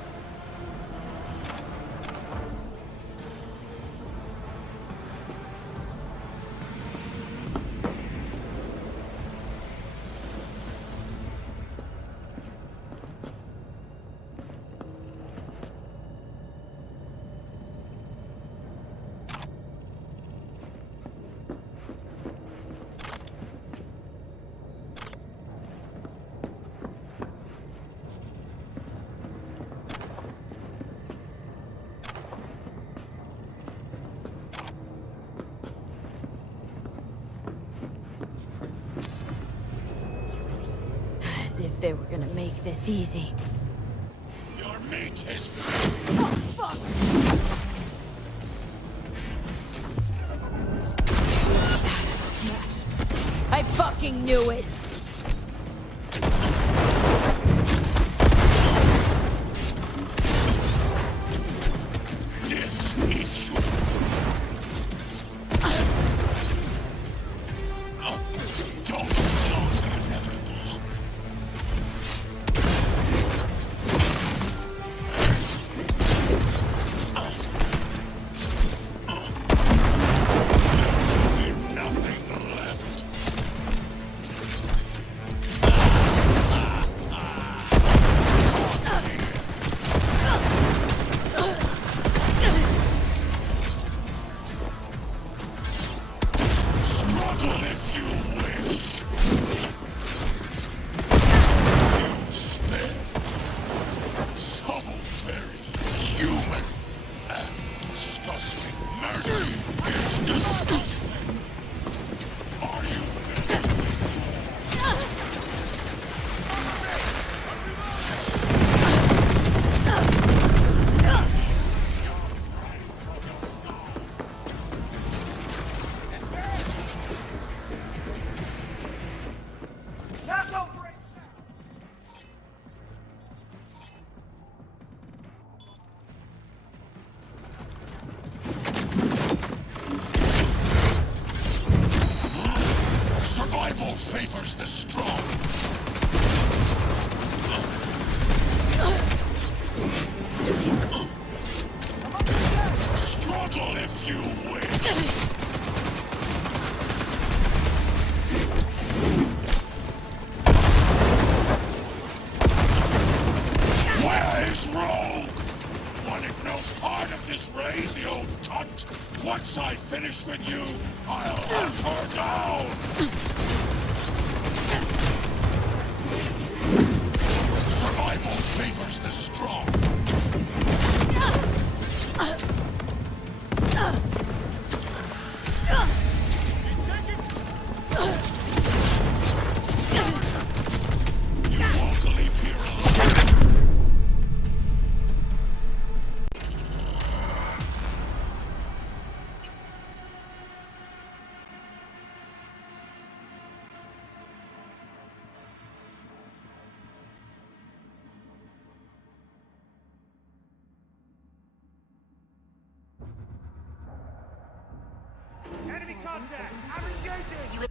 As if they were gonna make this easy. Your meat is... Oh, fuck! I fucking knew it! This is your... Don't know the inevitable. Nothing left. Struggle if you wish. You spare. So very human and disgusting. Mercy is disgusting. Are you Survival favors the strong. Struggle if you wish. Where is Rogue? Wanted no part of this raid, the old cunt. Once I finish with you, I'll hunt her down. Survival favors the strong. You won't leave here alone. Enemy contact! I'm engaging!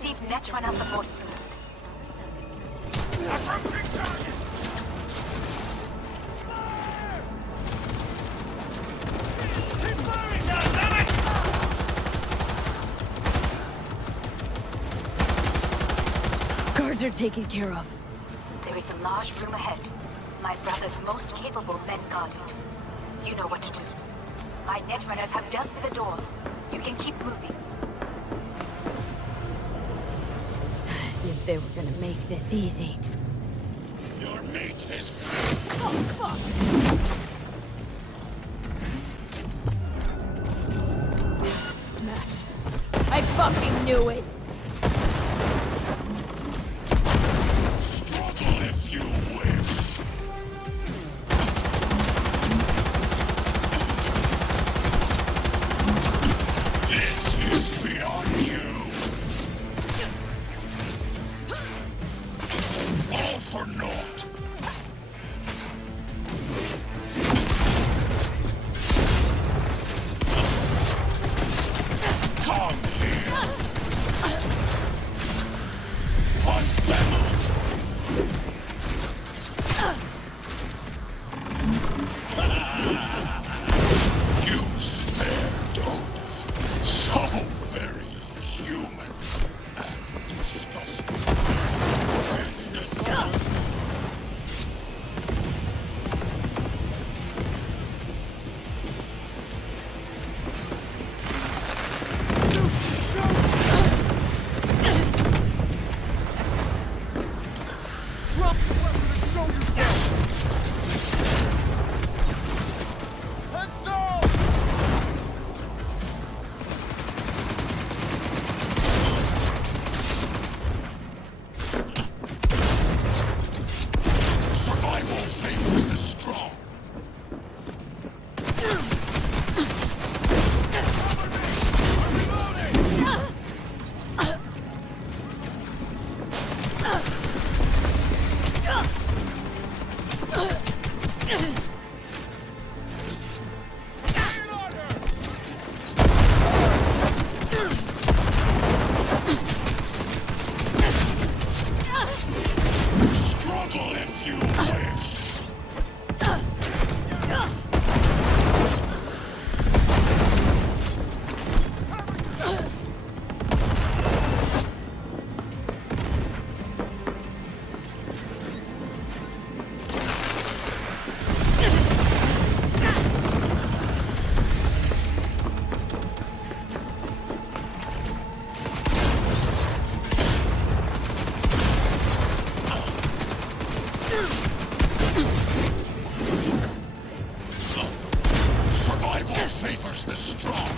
Receive Netrunner support soon. Guards are taken care of. There is a large room ahead. My brother's most capable men guard it. You know what to do. My Netrunners have dealt with the doors. You can keep moving. As if they were gonna make this easy. Your mate is... Oh, fuck! Smashed. I fucking knew it! Struggle if you wish. This is beyond you. All for naught. Come here. Assemble. You spared Odin. So very human and disgusting. Drop the weapon and show yourself! Let's go! Survival favors the strong. Struggle if you wish. Survival favors the strong.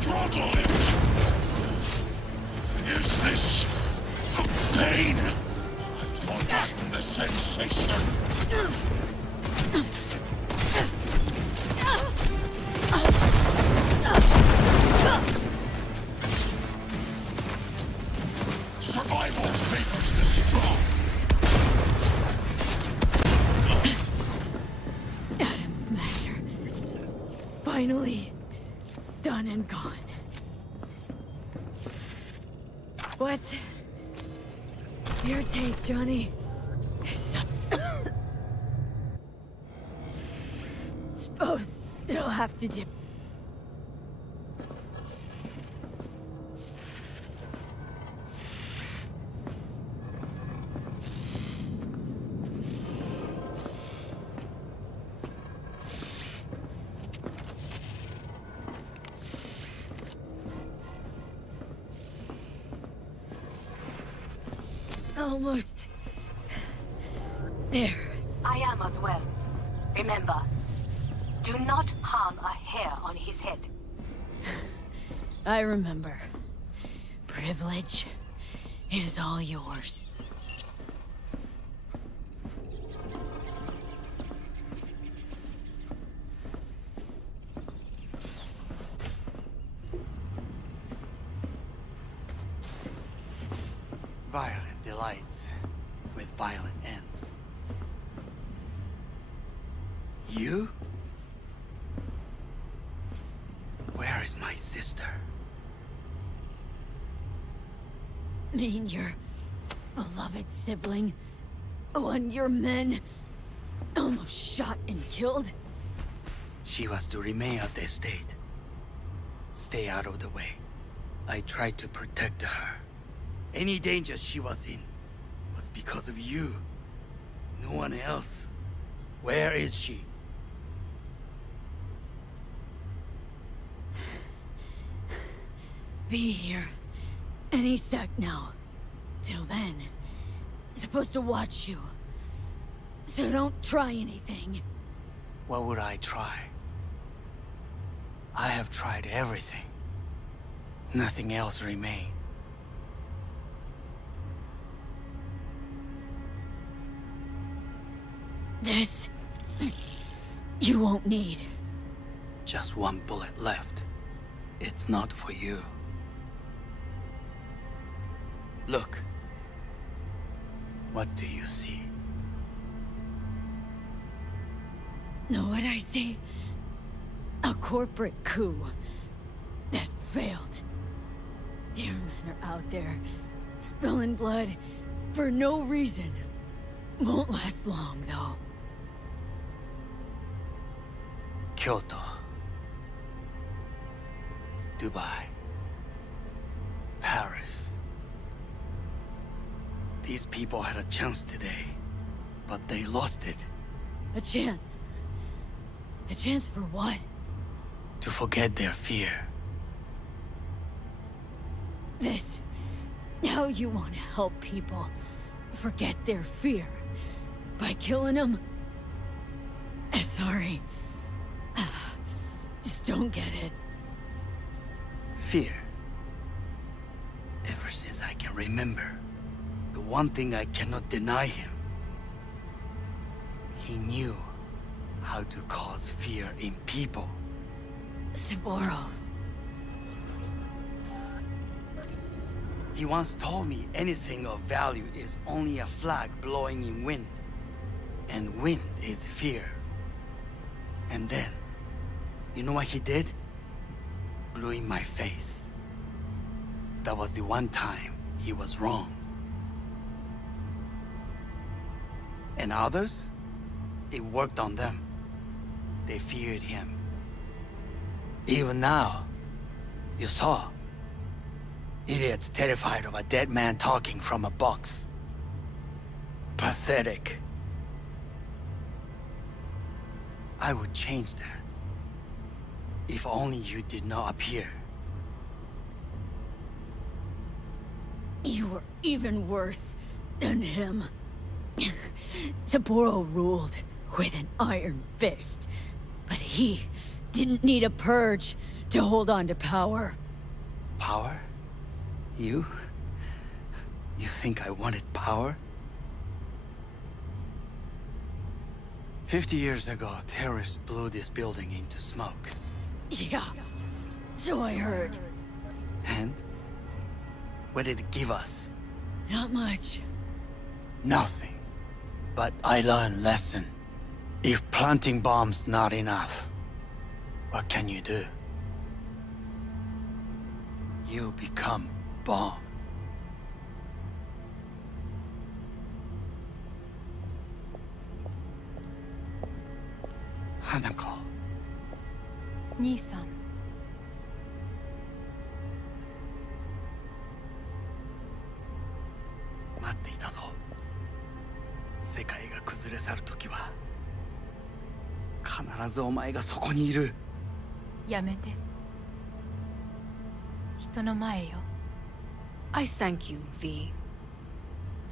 Struggle is this pain? I've forgotten the sensation. Survival favors the strong. Adam Smasher. Finally done and gone. What? Your take, Johnny. Suppose it'll have to do. Almost. There. I am as well. Remember, do not harm a hair on his head. I remember. Privilege is all yours. Violent delights with violent ends. You? Where is my sister? Mean your beloved sibling? One your men almost shot and killed? She was to remain at the estate. Stay out of the way. I tried to protect her. Any danger she was in was because of you. No one else. Where is she? Be here any sec now. Till then, supposed to watch you. So don't try anything. What would I try? I have tried everything. Nothing else remains. This... you won't need. Just one bullet left. It's not for you. Look. What do you see? Know what I see? A corporate coup that failed. Your men are out there, spilling blood for no reason. Won't last long, though. Kyoto. Dubai. Paris. These people had a chance today, but they lost it. A chance? A chance for what? To forget their fear. This... how you want to help people forget their fear? By killing them? Sorry. Just don't get it. Fear. Ever since I can remember, the one thing I cannot deny him. He knew how to cause fear in people. Saburo. He once told me anything of value is only a flag blowing in wind. And wind is fear. And then, you know what he did? Blew in my face. That was the one time he was wrong. And others? It worked on them. They feared him. Even now, you saw. Idiots terrified of a dead man talking from a box. Pathetic. I would change that. If only you did not appear. You were even worse than him. Saburo ruled with an iron fist, but he didn't need a purge to hold on to power. Power? You? You think I wanted power? 50 years ago, terrorists blew this building into smoke. Yeah, so I heard. And? What did it give us? Not much. Nothing. But I learned lesson. If planting bombs not enough, what can you do? You become bomb. Hanako. 兄さん。待っていたぞ。世界が崩れ去る時は必ずお前がそこにいる。やめて。人の前よ。I thank you, V.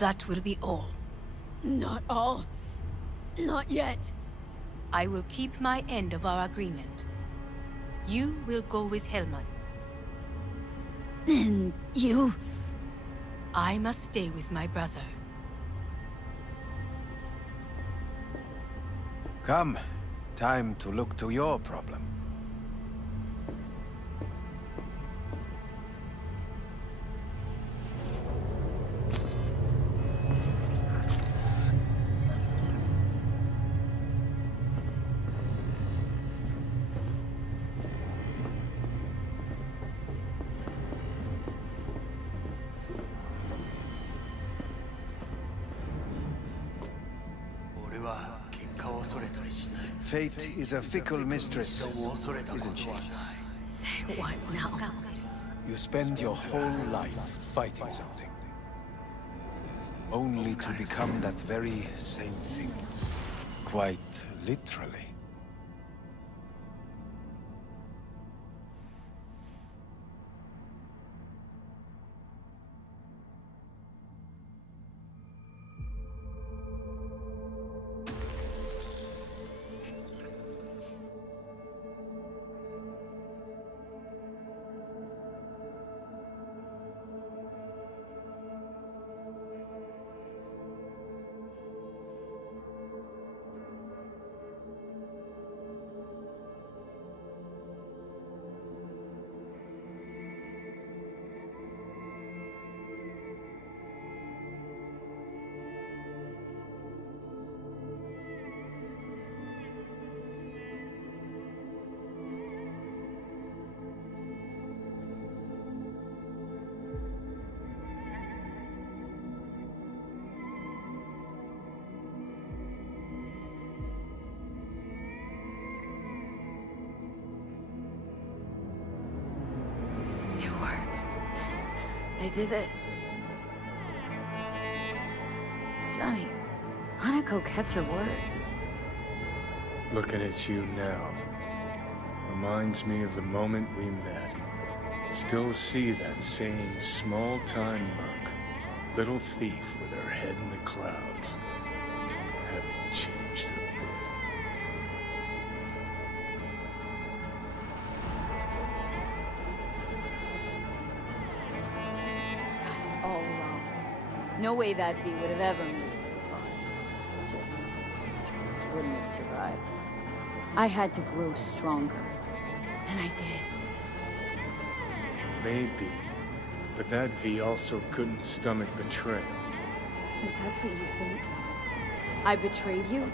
That will be all. Not all. Not yet. I will keep my end of our agreement. You will go with Hellman. And you? I must stay with my brother. Come. Time to look to your problem. Fate is a fickle mistress, isn't she? Say what now? You spend your whole life fighting something. Only to become that very same thing. Quite literally. I did it. Johnny, Hanako kept her word. Looking at you now reminds me of the moment we met. Still see that same small-time merc. Little thief with her head in the clouds. Haven't changed a bit. All wrong. No way that V would have ever made it this far. Just wouldn't have survived. I had to grow stronger. And I did. Maybe. But that V also couldn't stomach betrayal. Wait, that's what you think? I betrayed you?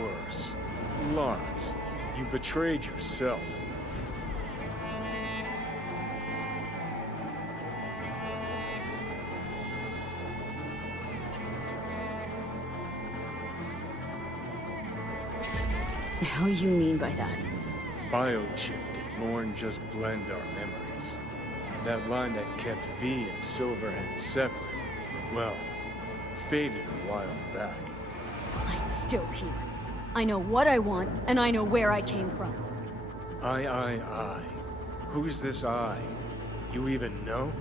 Worse. Lots. You betrayed yourself. The hell you mean by that? Biochip did more than just blend our memories. That line that kept V and Silverhand separate, well, faded a while back. I'm still here. I know what I want, and I know where I came from. I. Who's this I? You even know?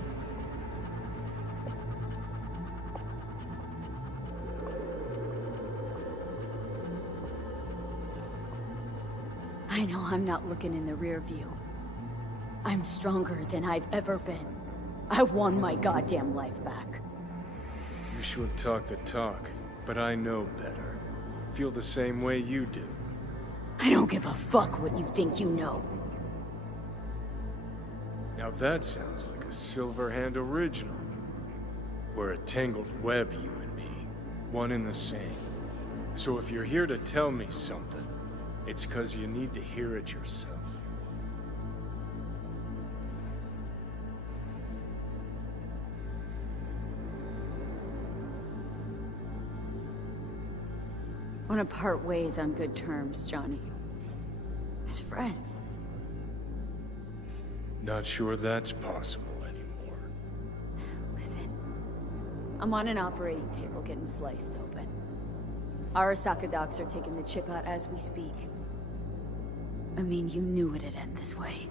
I know I'm not looking in the rear view. I'm stronger than I've ever been. I won my goddamn life back. You should talk the talk, but I know better. Feel the same way you do. I don't give a fuck what you think you know. Now that sounds like a Silverhand original. We're a tangled web, you and me. One and the same. So if you're here to tell me something, it's 'cause you need to hear it yourself. Want to part ways on good terms, Johnny. As friends. Not sure that's possible anymore. Listen. I'm on an operating table getting sliced open. Arasaka docs are taking the chip out as we speak. I mean, you knew it'd end this way.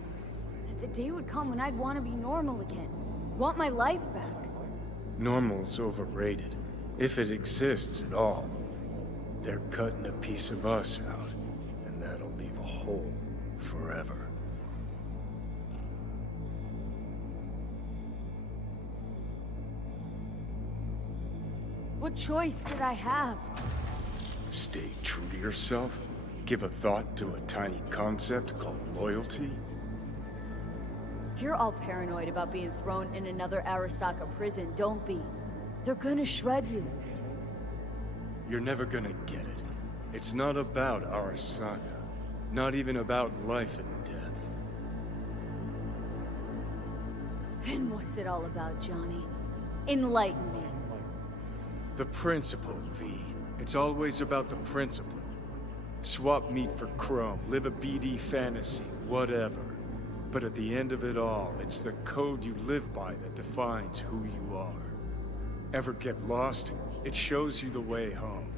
That the day would come when I'd want to be normal again. Want my life back. Normal's overrated, if it exists at all. They're cutting a piece of us out, and that'll leave a hole forever. What choice did I have? Stay true to yourself? Give a thought to a tiny concept called loyalty? If you're all paranoid about being thrown in another Arasaka prison, don't be. They're gonna shred you. You're never gonna get it. It's not about Arasaka. Not even about life and death. Then what's it all about, Johnny? Enlighten me. The principle, V. It's always about the principle. Swap meat for chrome, live a BD fantasy, whatever. But at the end of it all, it's the code you live by that defines who you are. Ever get lost? It shows you the way home.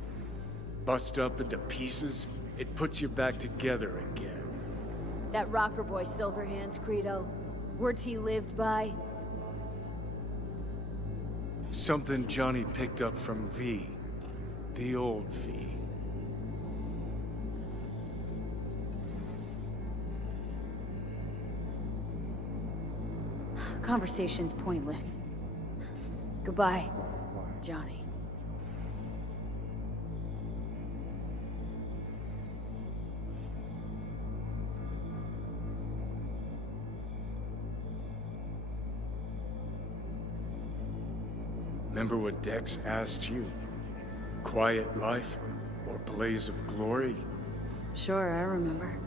Bust up into pieces, it puts you back together again. That rocker boy Silverhand's credo. Words he lived by. Something Johnny picked up from V. The old V. Conversation's pointless. Goodbye, Johnny. Remember what Dex asked you? Quiet life or blaze of glory? Sure, I remember.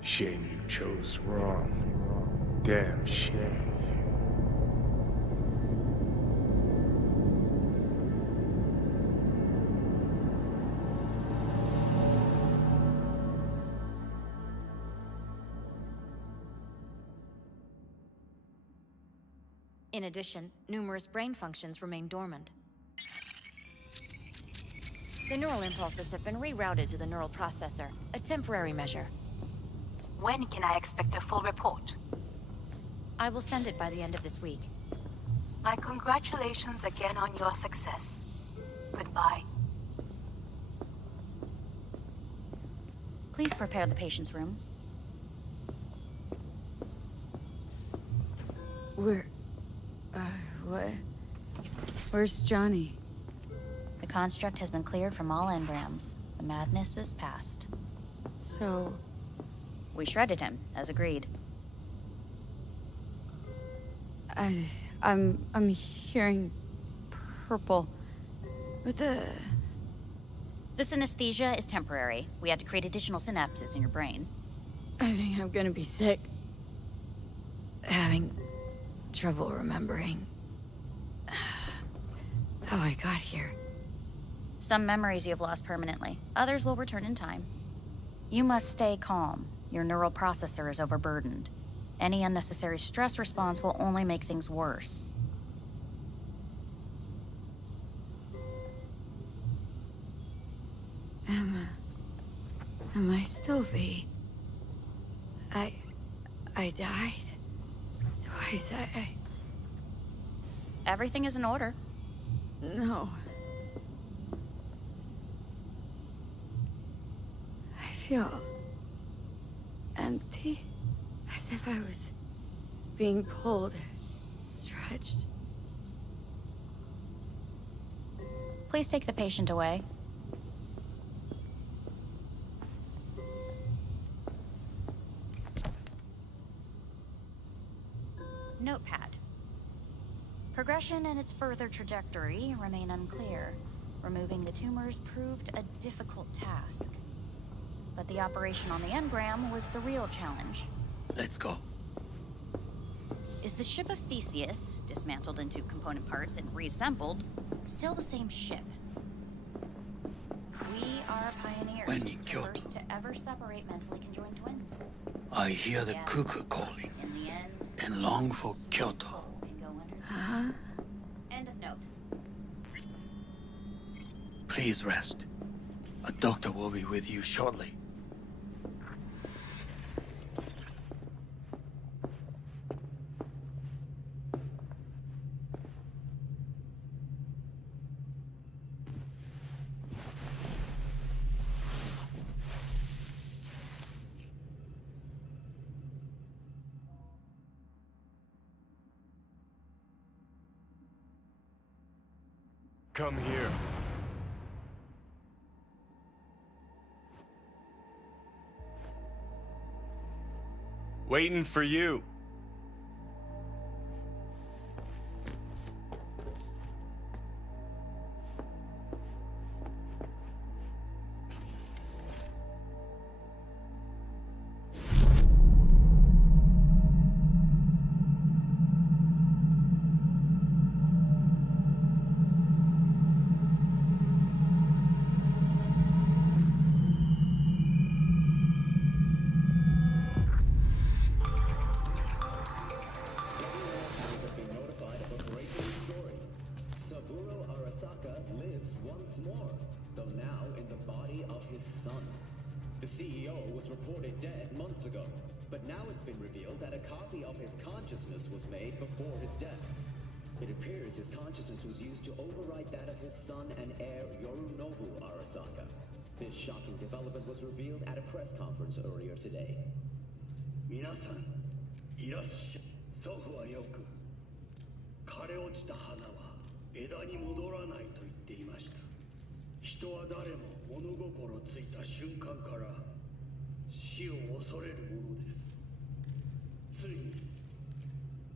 Shame you chose wrong. Damn shame. In addition, numerous brain functions remain dormant. The neural impulses have been rerouted to the neural processor, a temporary measure. When can I expect a full report? I will send it by the end of this week. My congratulations again on your success. Goodbye. Please prepare the patient's room. What? Where's Johnny? The construct has been cleared from all engrams. The madness is past. So... We shredded him, as agreed. I'm hearing purple. What the... The synesthesia is temporary. We had to create additional synapses in your brain. I think I'm gonna be sick. Having trouble remembering how I got here. Some memories you have lost permanently. Others will return in time. You must stay calm. Your neural processor is overburdened. Any unnecessary stress response will only make things worse. Am I still V? I died twice. Everything is in order. No. I feel empty, as if I was being pulled, stretched. Please take the patient away. Notepad. Progression and its further trajectory remain unclear. Removing the tumors proved a difficult task. But the operation on the engram was the real challenge. Let's go. Is the ship of Theseus, dismantled into component parts and reassembled, still the same ship? We are pioneers, When in the Kyoto, first to ever separate mentally conjoined twins. I hear the cuckoo calling and long for Kyoto. End of note. Please rest. A doctor will be with you shortly. Come here. Waiting for you. This shocking development was revealed at a press conference earlier today. 皆さん、いらっしゃい。祖父はよく、枯れ落ちた花は枝に戻らないと言っていました。人は誰も物心ついた瞬間から死を恐れるものです。ついに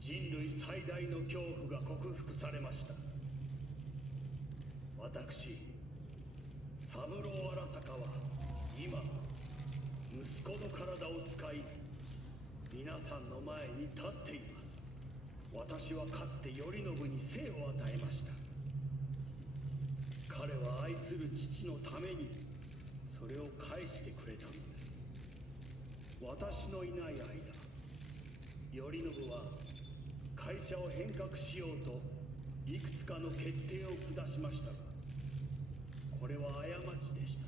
人類最大の恐怖が克服されました。私、三郎荒坂は今息子の体を使い皆さんの前に立っています。私はかつて頼信に生を与えました。彼は愛する父のためにそれを返してくれたのです。私のいない間、頼信は会社を変革しようといくつかの決定を下しましたが、これは過ちでした。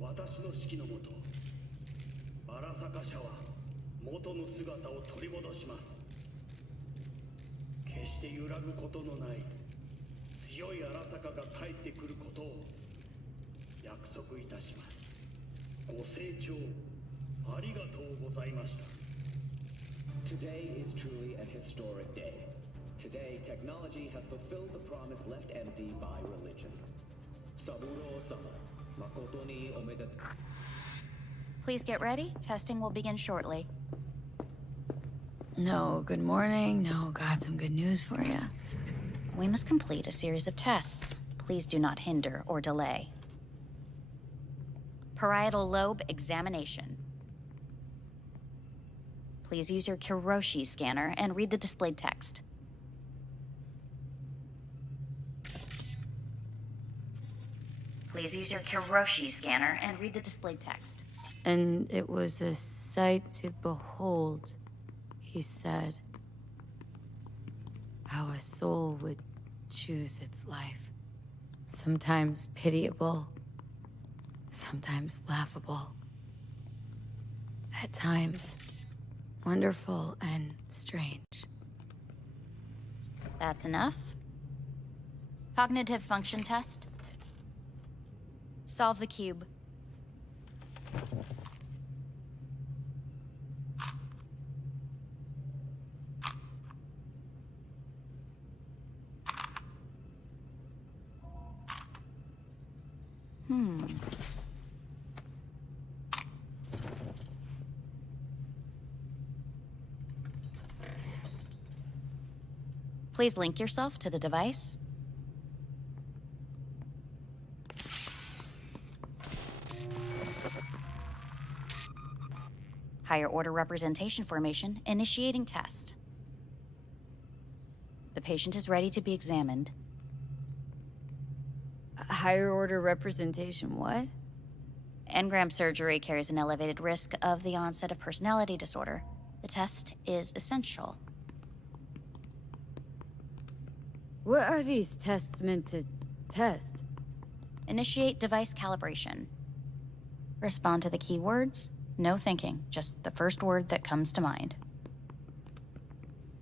私の指揮のもと、荒坂社は元の姿を取り戻します。決して揺らぐことのない強い荒坂が帰ってくることを約束いたします。ご清聴ありがとうございました。 Today is truly a historic day. Today, technology has fulfilled the promise left empty by religion. Saburo-sama, makoto ni omedetou. Please get ready. Testing will begin shortly. No, good morning. No, got some good news for you. We must complete a series of tests. Please do not hinder or delay. Parietal lobe examination. Please use your Kiroshi scanner and read the displayed text. Please use your Kiroshi scanner and read the displayed text. And it was a sight to behold, he said. How a soul would choose its life. Sometimes pitiable, sometimes laughable. At times, wonderful and strange. That's enough. Cognitive function test. Solve the cube. Please link yourself to the device. Higher order representation formation, initiating test. The patient is ready to be examined. Higher order representation, what? Engram surgery carries an elevated risk of the onset of personality disorder. The test is essential. What are these tests meant to test? Initiate device calibration. Respond to the keywords. No thinking, just the first word that comes to mind.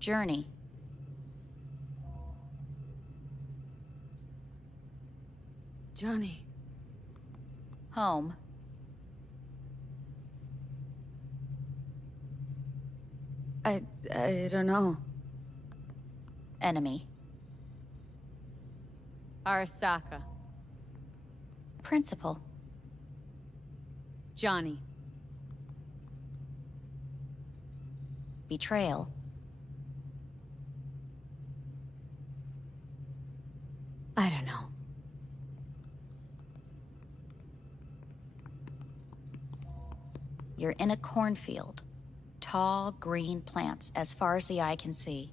Journey. Johnny. Home. I don't know. Enemy. Arasaka. Principal. Johnny. Betrayal. I don't know. You're in a cornfield. Tall, green plants as far as the eye can see.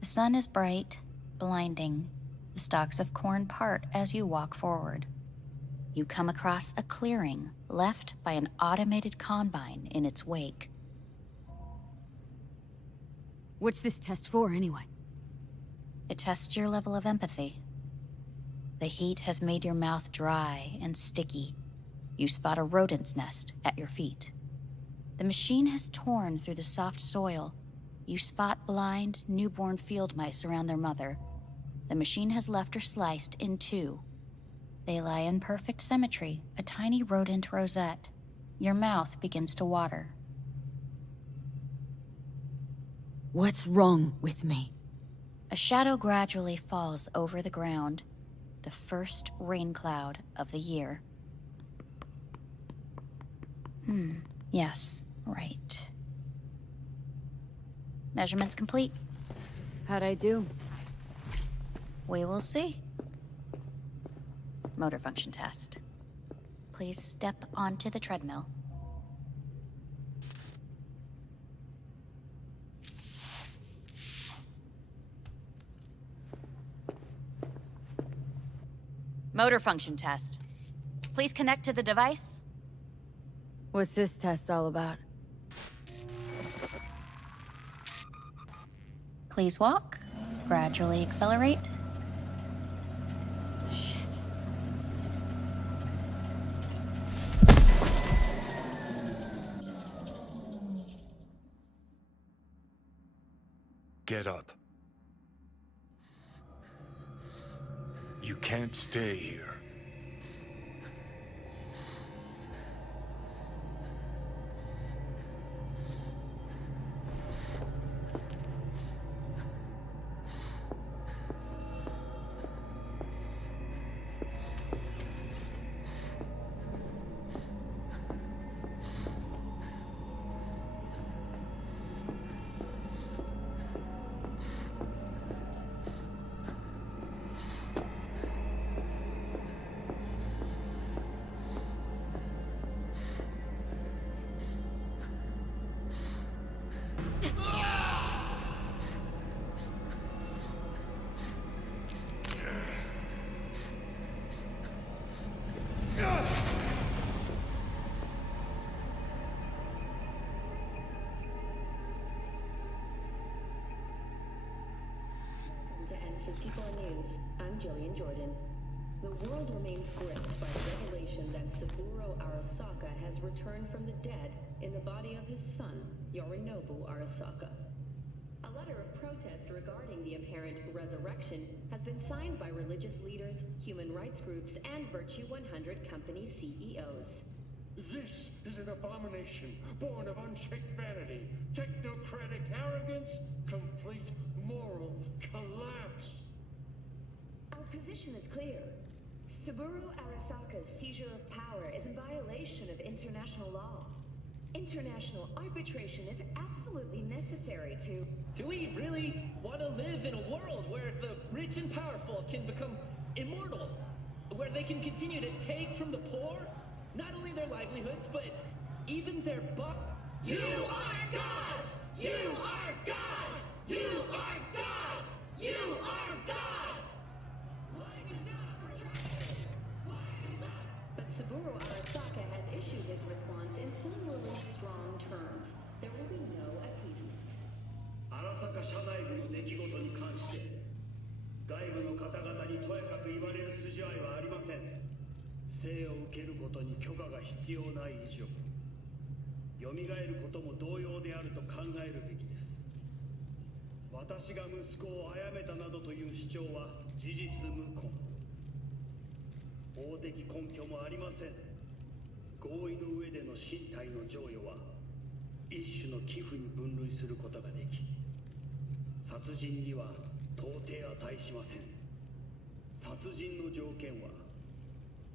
The sun is bright, blinding. The stalks of corn part as you walk forward. You come across a clearing left by an automated combine in its wake. What's this test for, anyway? It tests your level of empathy. The heat has made your mouth dry and sticky. You spot a rodent's nest at your feet. The machine has torn through the soft soil. You spot blind, newborn field mice around their mother. The machine has left her sliced in two. They lie in perfect symmetry, a tiny rodent rosette. Your mouth begins to water. What's wrong with me? A shadow gradually falls over the ground. The first rain cloud of the year. Yes, right. Measurements complete. How'd I do? We will see. Motor function test. Please step onto the treadmill. Motor function test. Please connect to the device. What's this test all about? Please walk. Gradually accelerate. Shit. Get up. You can't stay here. Jordan. The world remains gripped by the revelation that Saburo Arasaka has returned from the dead in the body of his son, Yorinobu Arasaka. A letter of protest regarding the apparent resurrection has been signed by religious leaders, human rights groups, and Virtue 100 company CEOs. This is an abomination born of unchecked vanity, technocratic arrogance, complete moral collapse. Our position is clear. Saburo Arasaka's seizure of power is in violation of international law. International arbitration is absolutely necessary to... Do we really want to live in a world where the rich and powerful can become immortal? Where they can continue to take from the poor, not only their livelihoods, but even their You are gods! You are gods! You are gods! You are gods! But Saburo Arasaka has issued his response in similarly strong terms. There will be no appeasement. 荒坂社内部の出来事に関して外部の方々にとやかく言われる筋合いはありません。生を受けることに許可が必要ない以上、蘇ることも同様であると考えるべきです。私が息子を殺めたなどという主張は事実無根。法的根拠もありません。合意の上での身体の贈与は一種の寄付に分類することができ、殺人には到底値しません。殺人の条件は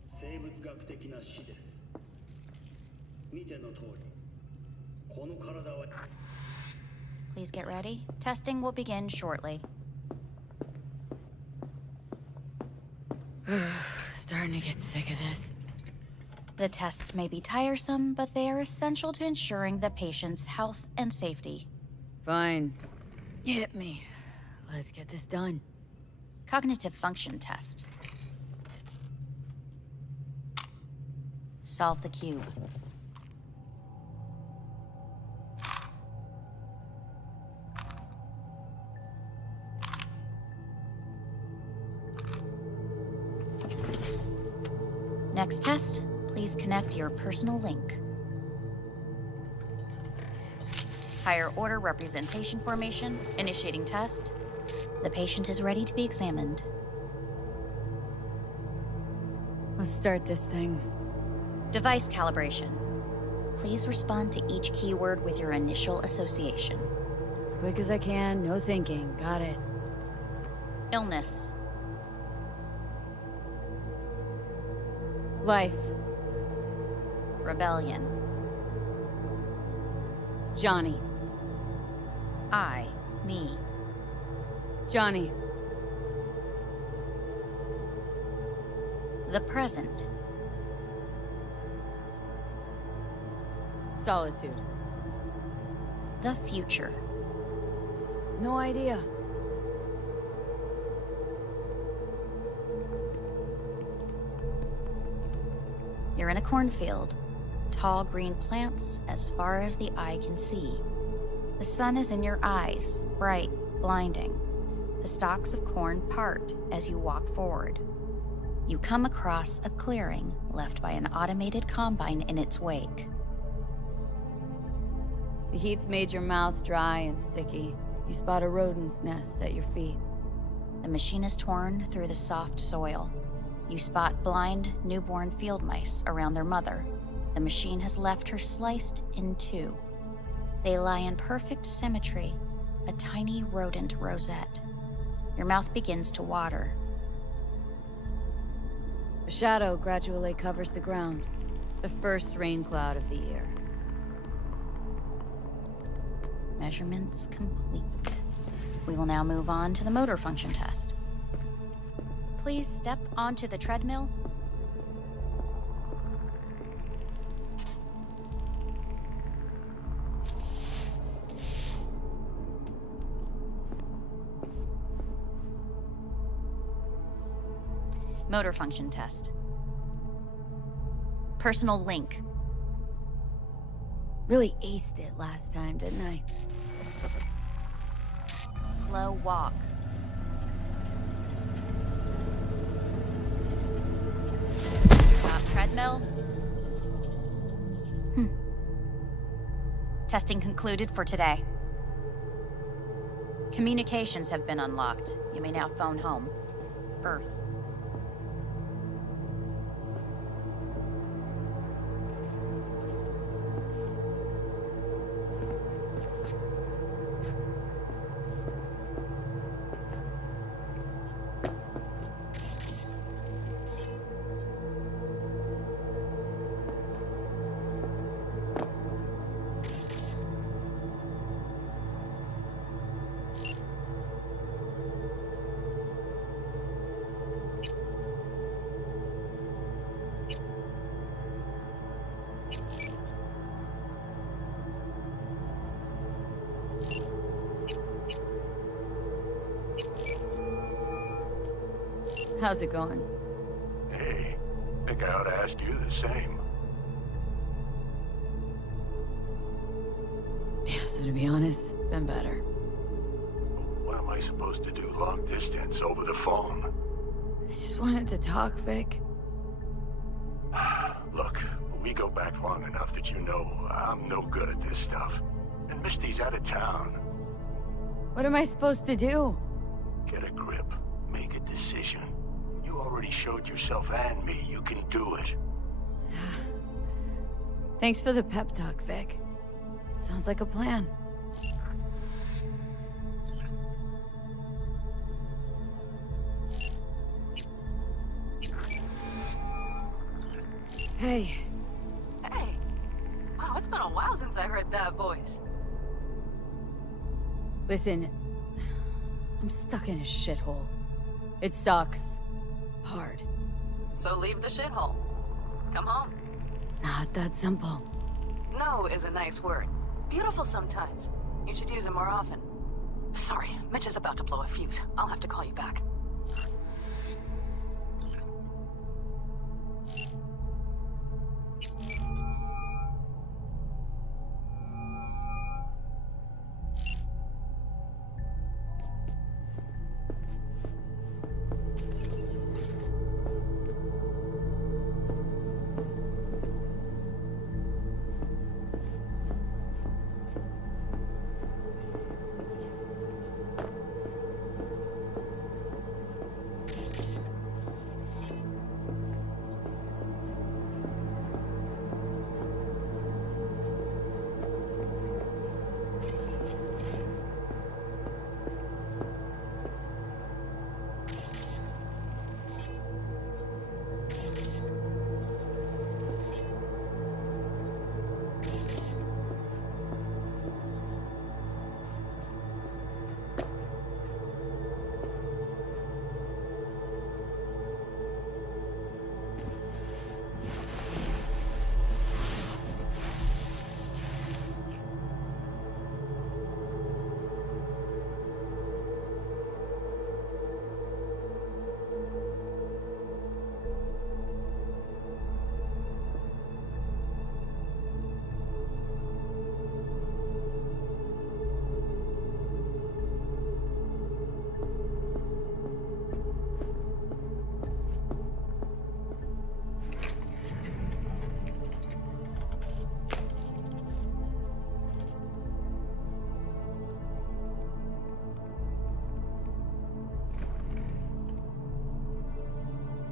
生物学的な死です。見ての通り、この体は Please get ready. Testing will begin shortly. Starting to get sick of this. The tests may be tiresome, but they are essential to ensuring the patient's health and safety. Fine. Hit me. Let's get this done. Cognitive function test. Solve the cube. Next test, please connect your personal link. Higher order representation formation, initiating test. The patient is ready to be examined. Let's start this thing. Device calibration. Please respond to each keyword with your initial association. As quick as I can, no thinking. Got it. Illness. Life. Rebellion. Johnny. I, me. Johnny. The present. Solitude. The future. No idea. You're in a cornfield. Tall green plants as far as the eye can see. The sun is in your eyes, bright, blinding. The stalks of corn part as you walk forward. You come across a clearing left by an automated combine in its wake. The heat's made your mouth dry and sticky. You spot a rodent's nest at your feet. The machine is torn through the soft soil. You spot blind, newborn field mice around their mother. The machine has left her sliced in two. They lie in perfect symmetry, a tiny rodent rosette. Your mouth begins to water. A shadow gradually covers the ground. The first rain cloud of the year. Measurements complete. We will now move on to the motor function test. Please step onto the treadmill. Motor function test. Personal link. Really aced it last time, didn't I? Slow walk. Stop treadmill. Testing concluded for today. Communications have been unlocked. You may now phone home. Earth. How's it going? Hey, think I ought to ask you the same. Yeah, so to be honest, been better. What am I supposed to do long distance over the phone? I just wanted to talk, Vic. Look, we go back long enough that you know I'm no good at this stuff. And Misty's out of town. What am I supposed to do? Get a grip. Make a decision. You already showed yourself and me you can do it. Thanks for the pep talk, Vic. Sounds like a plan. Hey. Hey. Wow, it's been a while since I heard that voice. Listen, I'm stuck in a shithole. It sucks. Hard. So leave the shithole. Come home. Not that simple. No is a nice word. Beautiful sometimes. You should use it more often. Sorry, Mitch is about to blow a fuse. I'll have to call you back.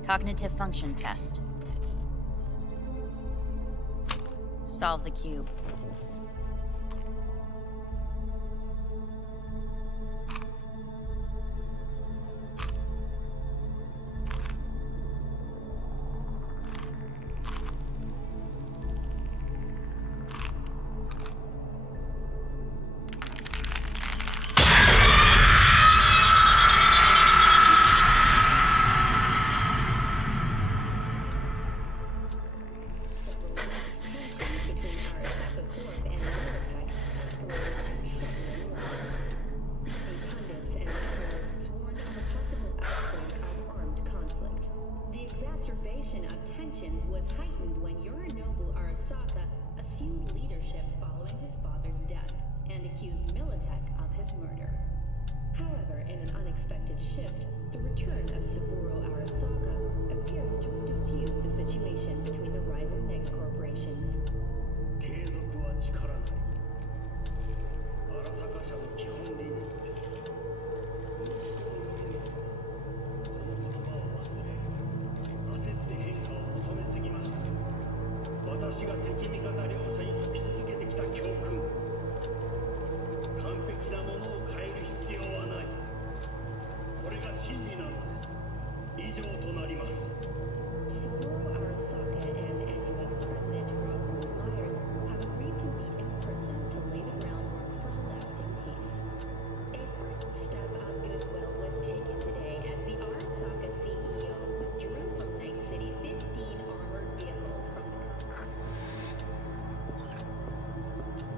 Cognitive function test. Solve the cube.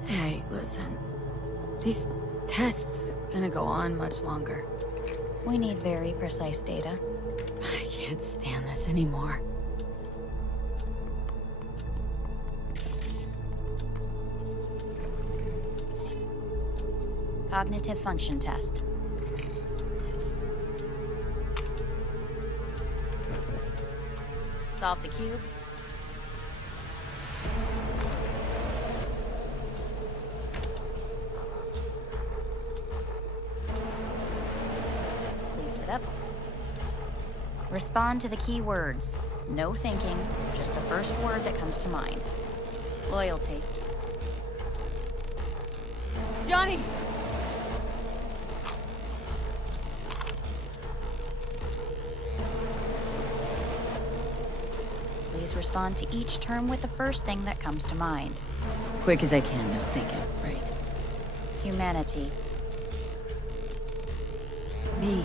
Hey, listen. These tests gonna go on much longer. We need very precise data. I can't stand this anymore. Cognitive function test. Solve the cube. Please sit up. Respond to the key words. No thinking, just the first word that comes to mind. Loyalty. Johnny! Please Please respond to each term with the first thing that comes to mind. Quick as I can, no thinking. Right. Humanity. Me.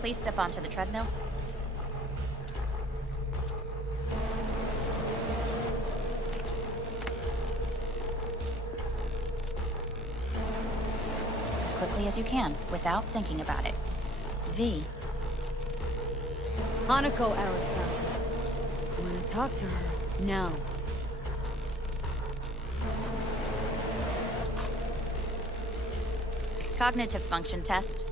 Please step onto the treadmill. As quickly as you can, without thinking about it. V. Hanako Arasaka. I want to talk to her. Now. Cognitive function test.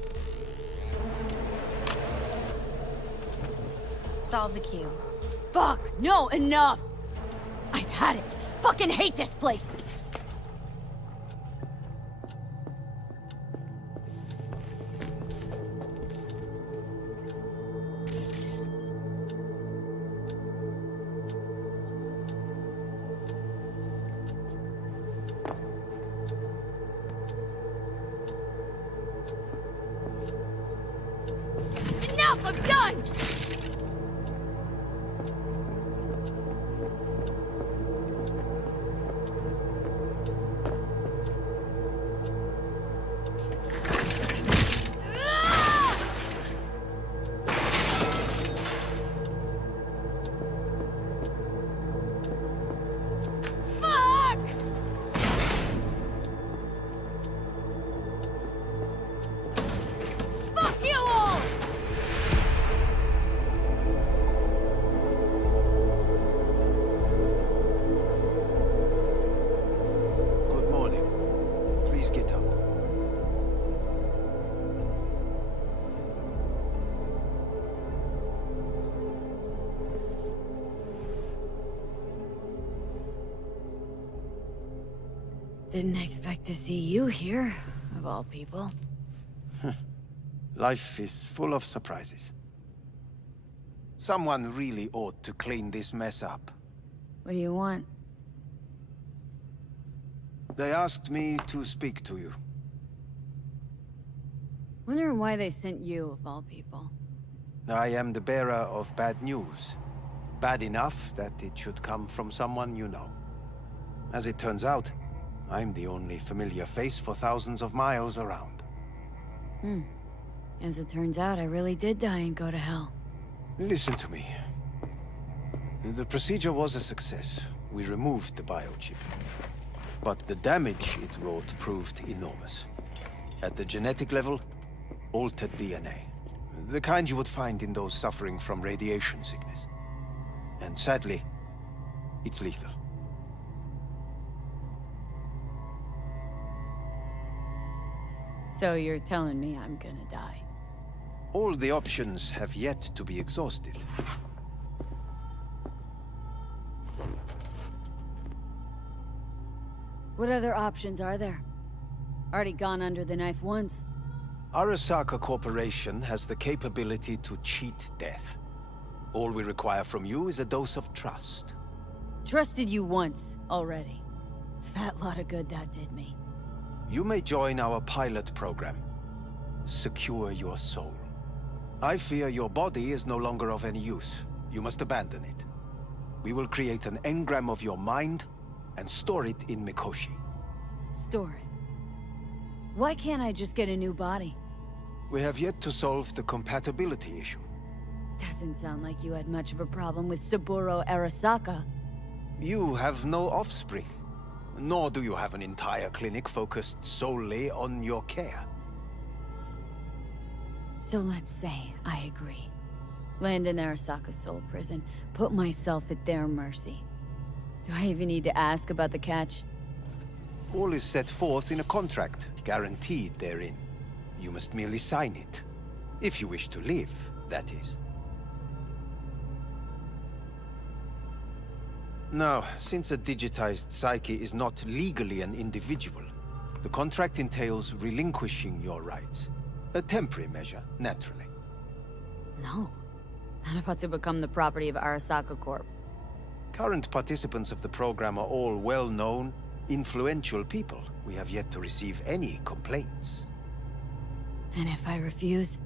Solve the cue. Fuck! No, enough! I've had it! Fucking hate this place! Enough! I'm done! Didn't expect to see you here, of all people. Life is full of surprises. Someone really ought to clean this mess up. What do you want? They asked me to speak to you. Wonder why they sent you, of all people. I am the bearer of bad news. Bad enough that it should come from someone you know. As it turns out, I'm the only familiar face for thousands of miles around. As it turns out, I really did die and go to hell. Listen to me. The procedure was a success. We removed the biochip. But the damage it wrought proved enormous. At the genetic level, altered DNA. The kind you would find in those suffering from radiation sickness. And sadly, it's lethal. So you're telling me I'm gonna die? All the options have yet to be exhausted. What other options are there? Already gone under the knife once. Arasaka Corporation has the capability to cheat death. All we require from you is a dose of trust. Trusted you once, already. Fat lot of good that did me. You may join our pilot program. Secure your soul. I fear your body is no longer of any use. You must abandon it. We will create an engram of your mind and store it in Mikoshi. Store it? Why can't I just get a new body? We have yet to solve the compatibility issue. Doesn't sound like you had much of a problem with Saburo Arasaka. You have no offspring. Nor do you have an entire clinic focused solely on your care. So let's say I agree. Land in Arasaka's soul prison, put myself at their mercy. Do I even need to ask about the catch? All is set forth in a contract, guaranteed therein. You must merely sign it. If you wish to live, that is. Now, since a digitized psyche is not legally an individual, the contract entails relinquishing your rights. A temporary measure, naturally. No. Not about to become the property of Arasaka Corp. Current participants of the program are all well-known, influential people. We have yet to receive any complaints. And if I refuse?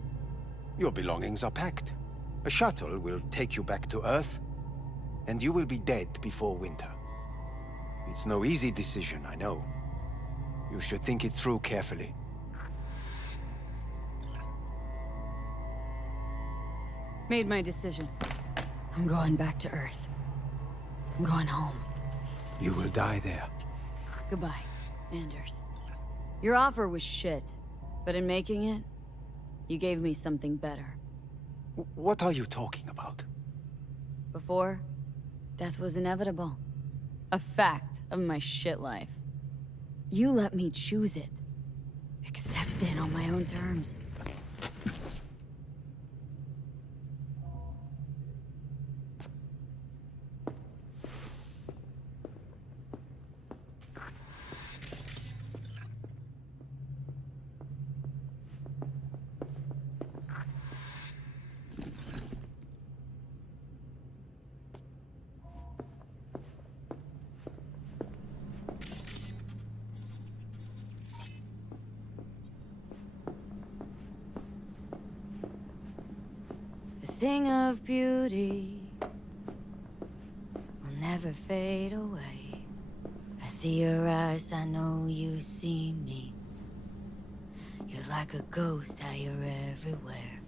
Your belongings are packed. A shuttle will take you back to Earth, and you will be dead before winter. It's no easy decision, I know. You should think it through carefully. Made my decision. I'm going back to Earth. I'm going home. You will die there. Goodbye, Anders. Your offer was shit, but in making it, you gave me something better. What are you talking about? Before, death was inevitable. A fact of my shit life. You let me choose it. Accept it on my own terms. Thing of beauty will never fade away. I see your eyes, I know you see me. You're like a ghost, how you're everywhere.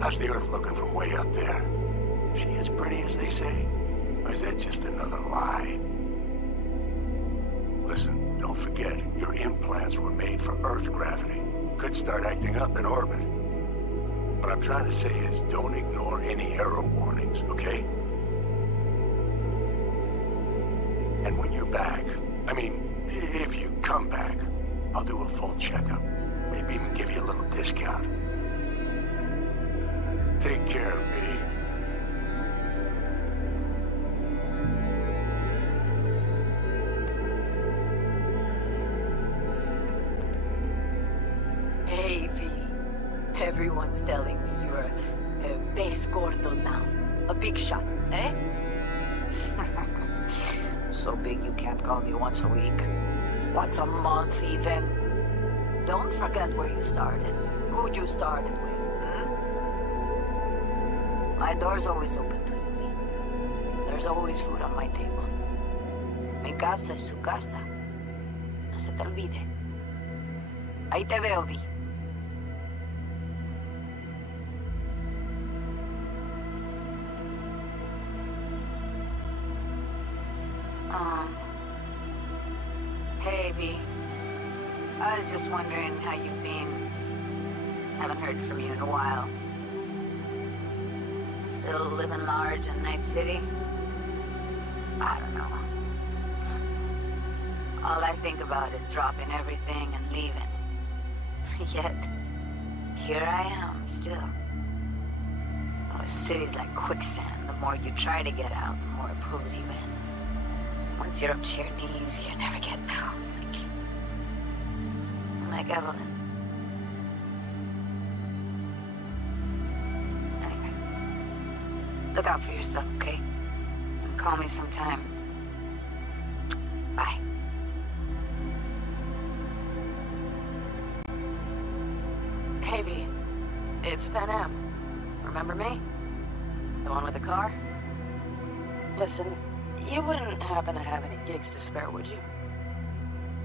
How's the Earth looking from way up there? She as pretty as they say? Or is that just another lie? Listen, don't forget, your implants were made for Earth gravity. Could start acting up in orbit. What I'm trying to say is, don't ignore any error warnings, okay? And when you're back, I mean, if you come back, I'll do a full checkup. Maybe even give you a little discount. Take care, V. Hey, V. Everyone's telling me you're a base gordo now. A big shot, eh? So big you can't call me once a week. Once a month, even. Don't forget where you started. Who you started with. My door's always open to you, V. There's always food on my table. Mi casa es su casa. No se te olvide. Ahí te veo, V. Hey, V. I was just wondering how you've been. Haven't heard from you in a while. Still living large in Night City? I don't know. All I think about is dropping everything and leaving. Yet, here I am, still. Oh, a city's like quicksand. The more you try to get out, the more it pulls you in. Once you're up to your knees, you're never getting out. Like Evelyn. Anyway, look out for yourself, okay? And call me sometime. Bye. Hey, V. It's Pan Am. Remember me? The one with the car? Listen, you wouldn't happen to have any gigs to spare, would you?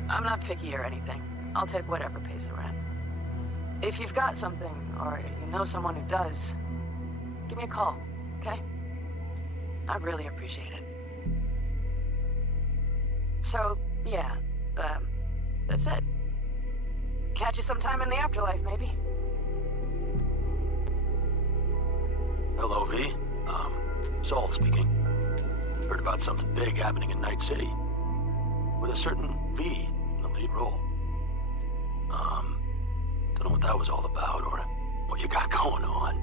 I'm not picky or anything. I'll take whatever pays around. If you've got something, or you know someone who does, give me a call, okay? I'd really appreciate it. So, yeah, that's it. Catch you sometime in the afterlife, maybe. Hello, V. Saul speaking. Heard about something big happening in Night City. With a certain V in the lead role. Don't know what that was all about, or what you got going on.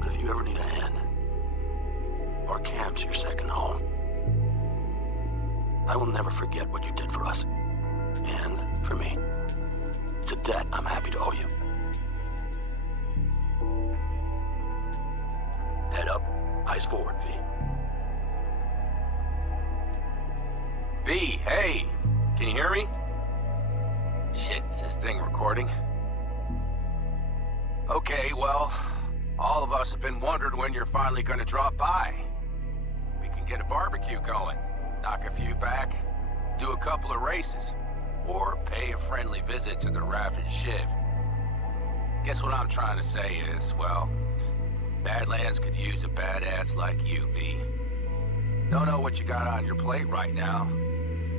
But if you ever need a hand, our camp's your second home. I will never forget what you did for us. And for me. It's a debt I'm happy to owe you. Head up, eyes forward, V. V, hey! Can you hear me? Shit, is this thing recording? Okay, well, all of us have been wondering when you're finally gonna drop by. We can get a barbecue going, knock a few back, do a couple of races, or pay a friendly visit to the Raft and Shiv. Guess what I'm trying to say is, well, Badlands could use a badass like you, V. Don't know what you got on your plate right now,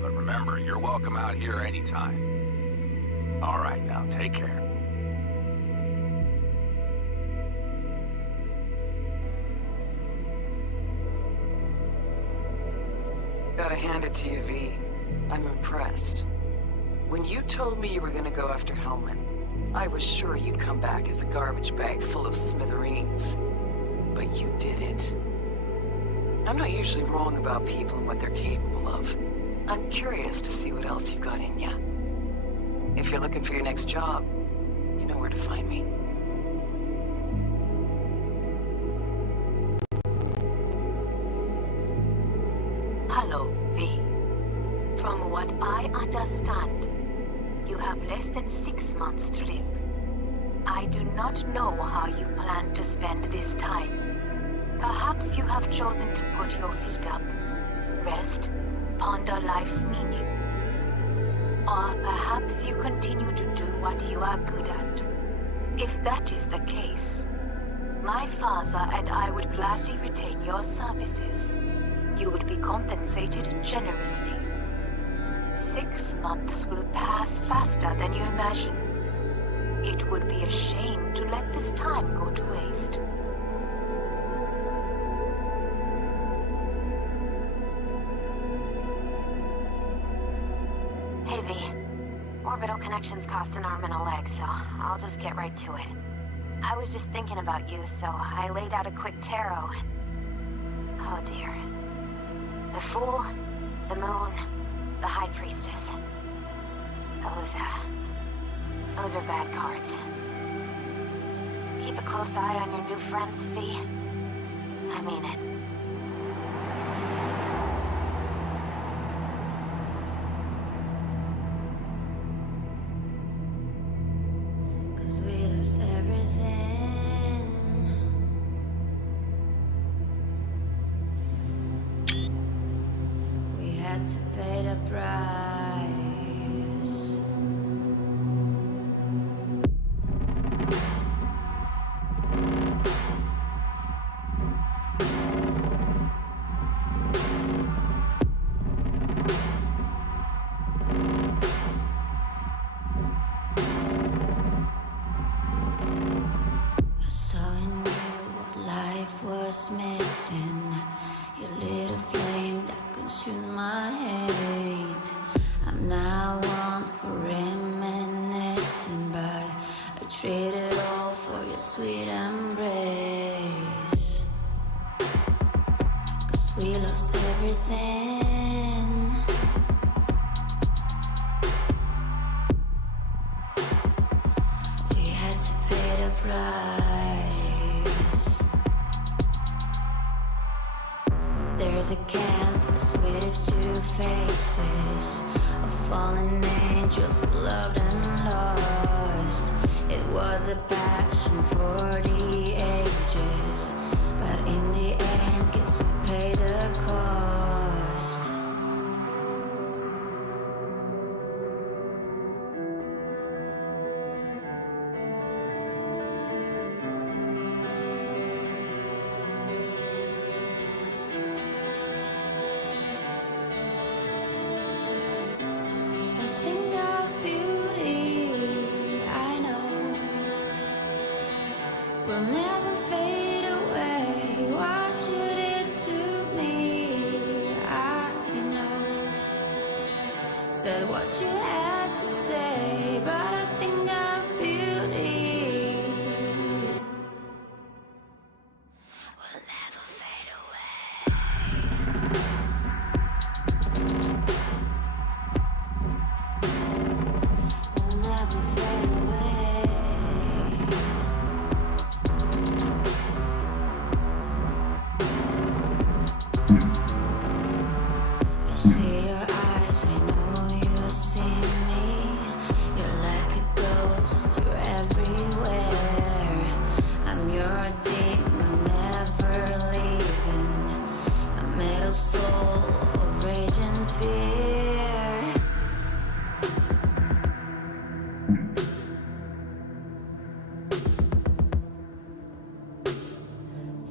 but remember, you're welcome out here anytime. All right, now, take care. Gotta hand it to you, V. I'm impressed. When you told me you were gonna go after Hellman, I was sure you'd come back as a garbage bag full of smithereens. But you did it. I'm not usually wrong about people and what they're capable of. I'm curious to see what else you've got in ya. If you're looking for your next job, you know where to find me. Hello, V. From what I understand, you have less than 6 months to live. I do not know how you plan to spend this time. Perhaps you have chosen to put your feet up, rest, ponder life's meaning. Or perhaps you continue to do what you are good at. If that is the case, my father and I would gladly retain your services. You would be compensated generously. 6 months will pass faster than you imagine. It would be a shame to let this time go to waste. Hey, V. Orbital connections cost an arm and a leg, so I'll just get right to it. I was just thinking about you, so I laid out a quick tarot and... oh dear. The Fool, the Moon, the High Priestess. Those are bad cards. Keep a close eye on your new friends, V. I mean it. Cause we lost everything. We had to pay the price. I saw in you what life was. was missing. Your little flame that consumed my hate. I'm now one for reminiscing, but I trade it all for your sweet embrace. 'Cause we lost everything. We had to pay the price. There's a canvas with two faces of fallen angels who loved and lost. It was a passion for the ages, but in the end, guess we paid the cost. A thing of beauty, I know, will never fade away. What you did to me, I know. Said what you had to say, but a thing of beauty will never fade away. Will never fade away. I see your eyes, I know you see me. You're like a ghost, you're everywhere. I'm your demon, never leaving. A metal soul of rage and fear.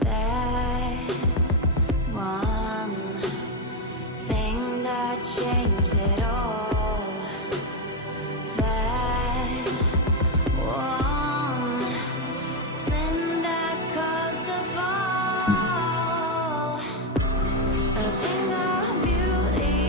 That one thing that changed it all. That one thing that caused the fall. A thing of beauty,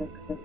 Okay.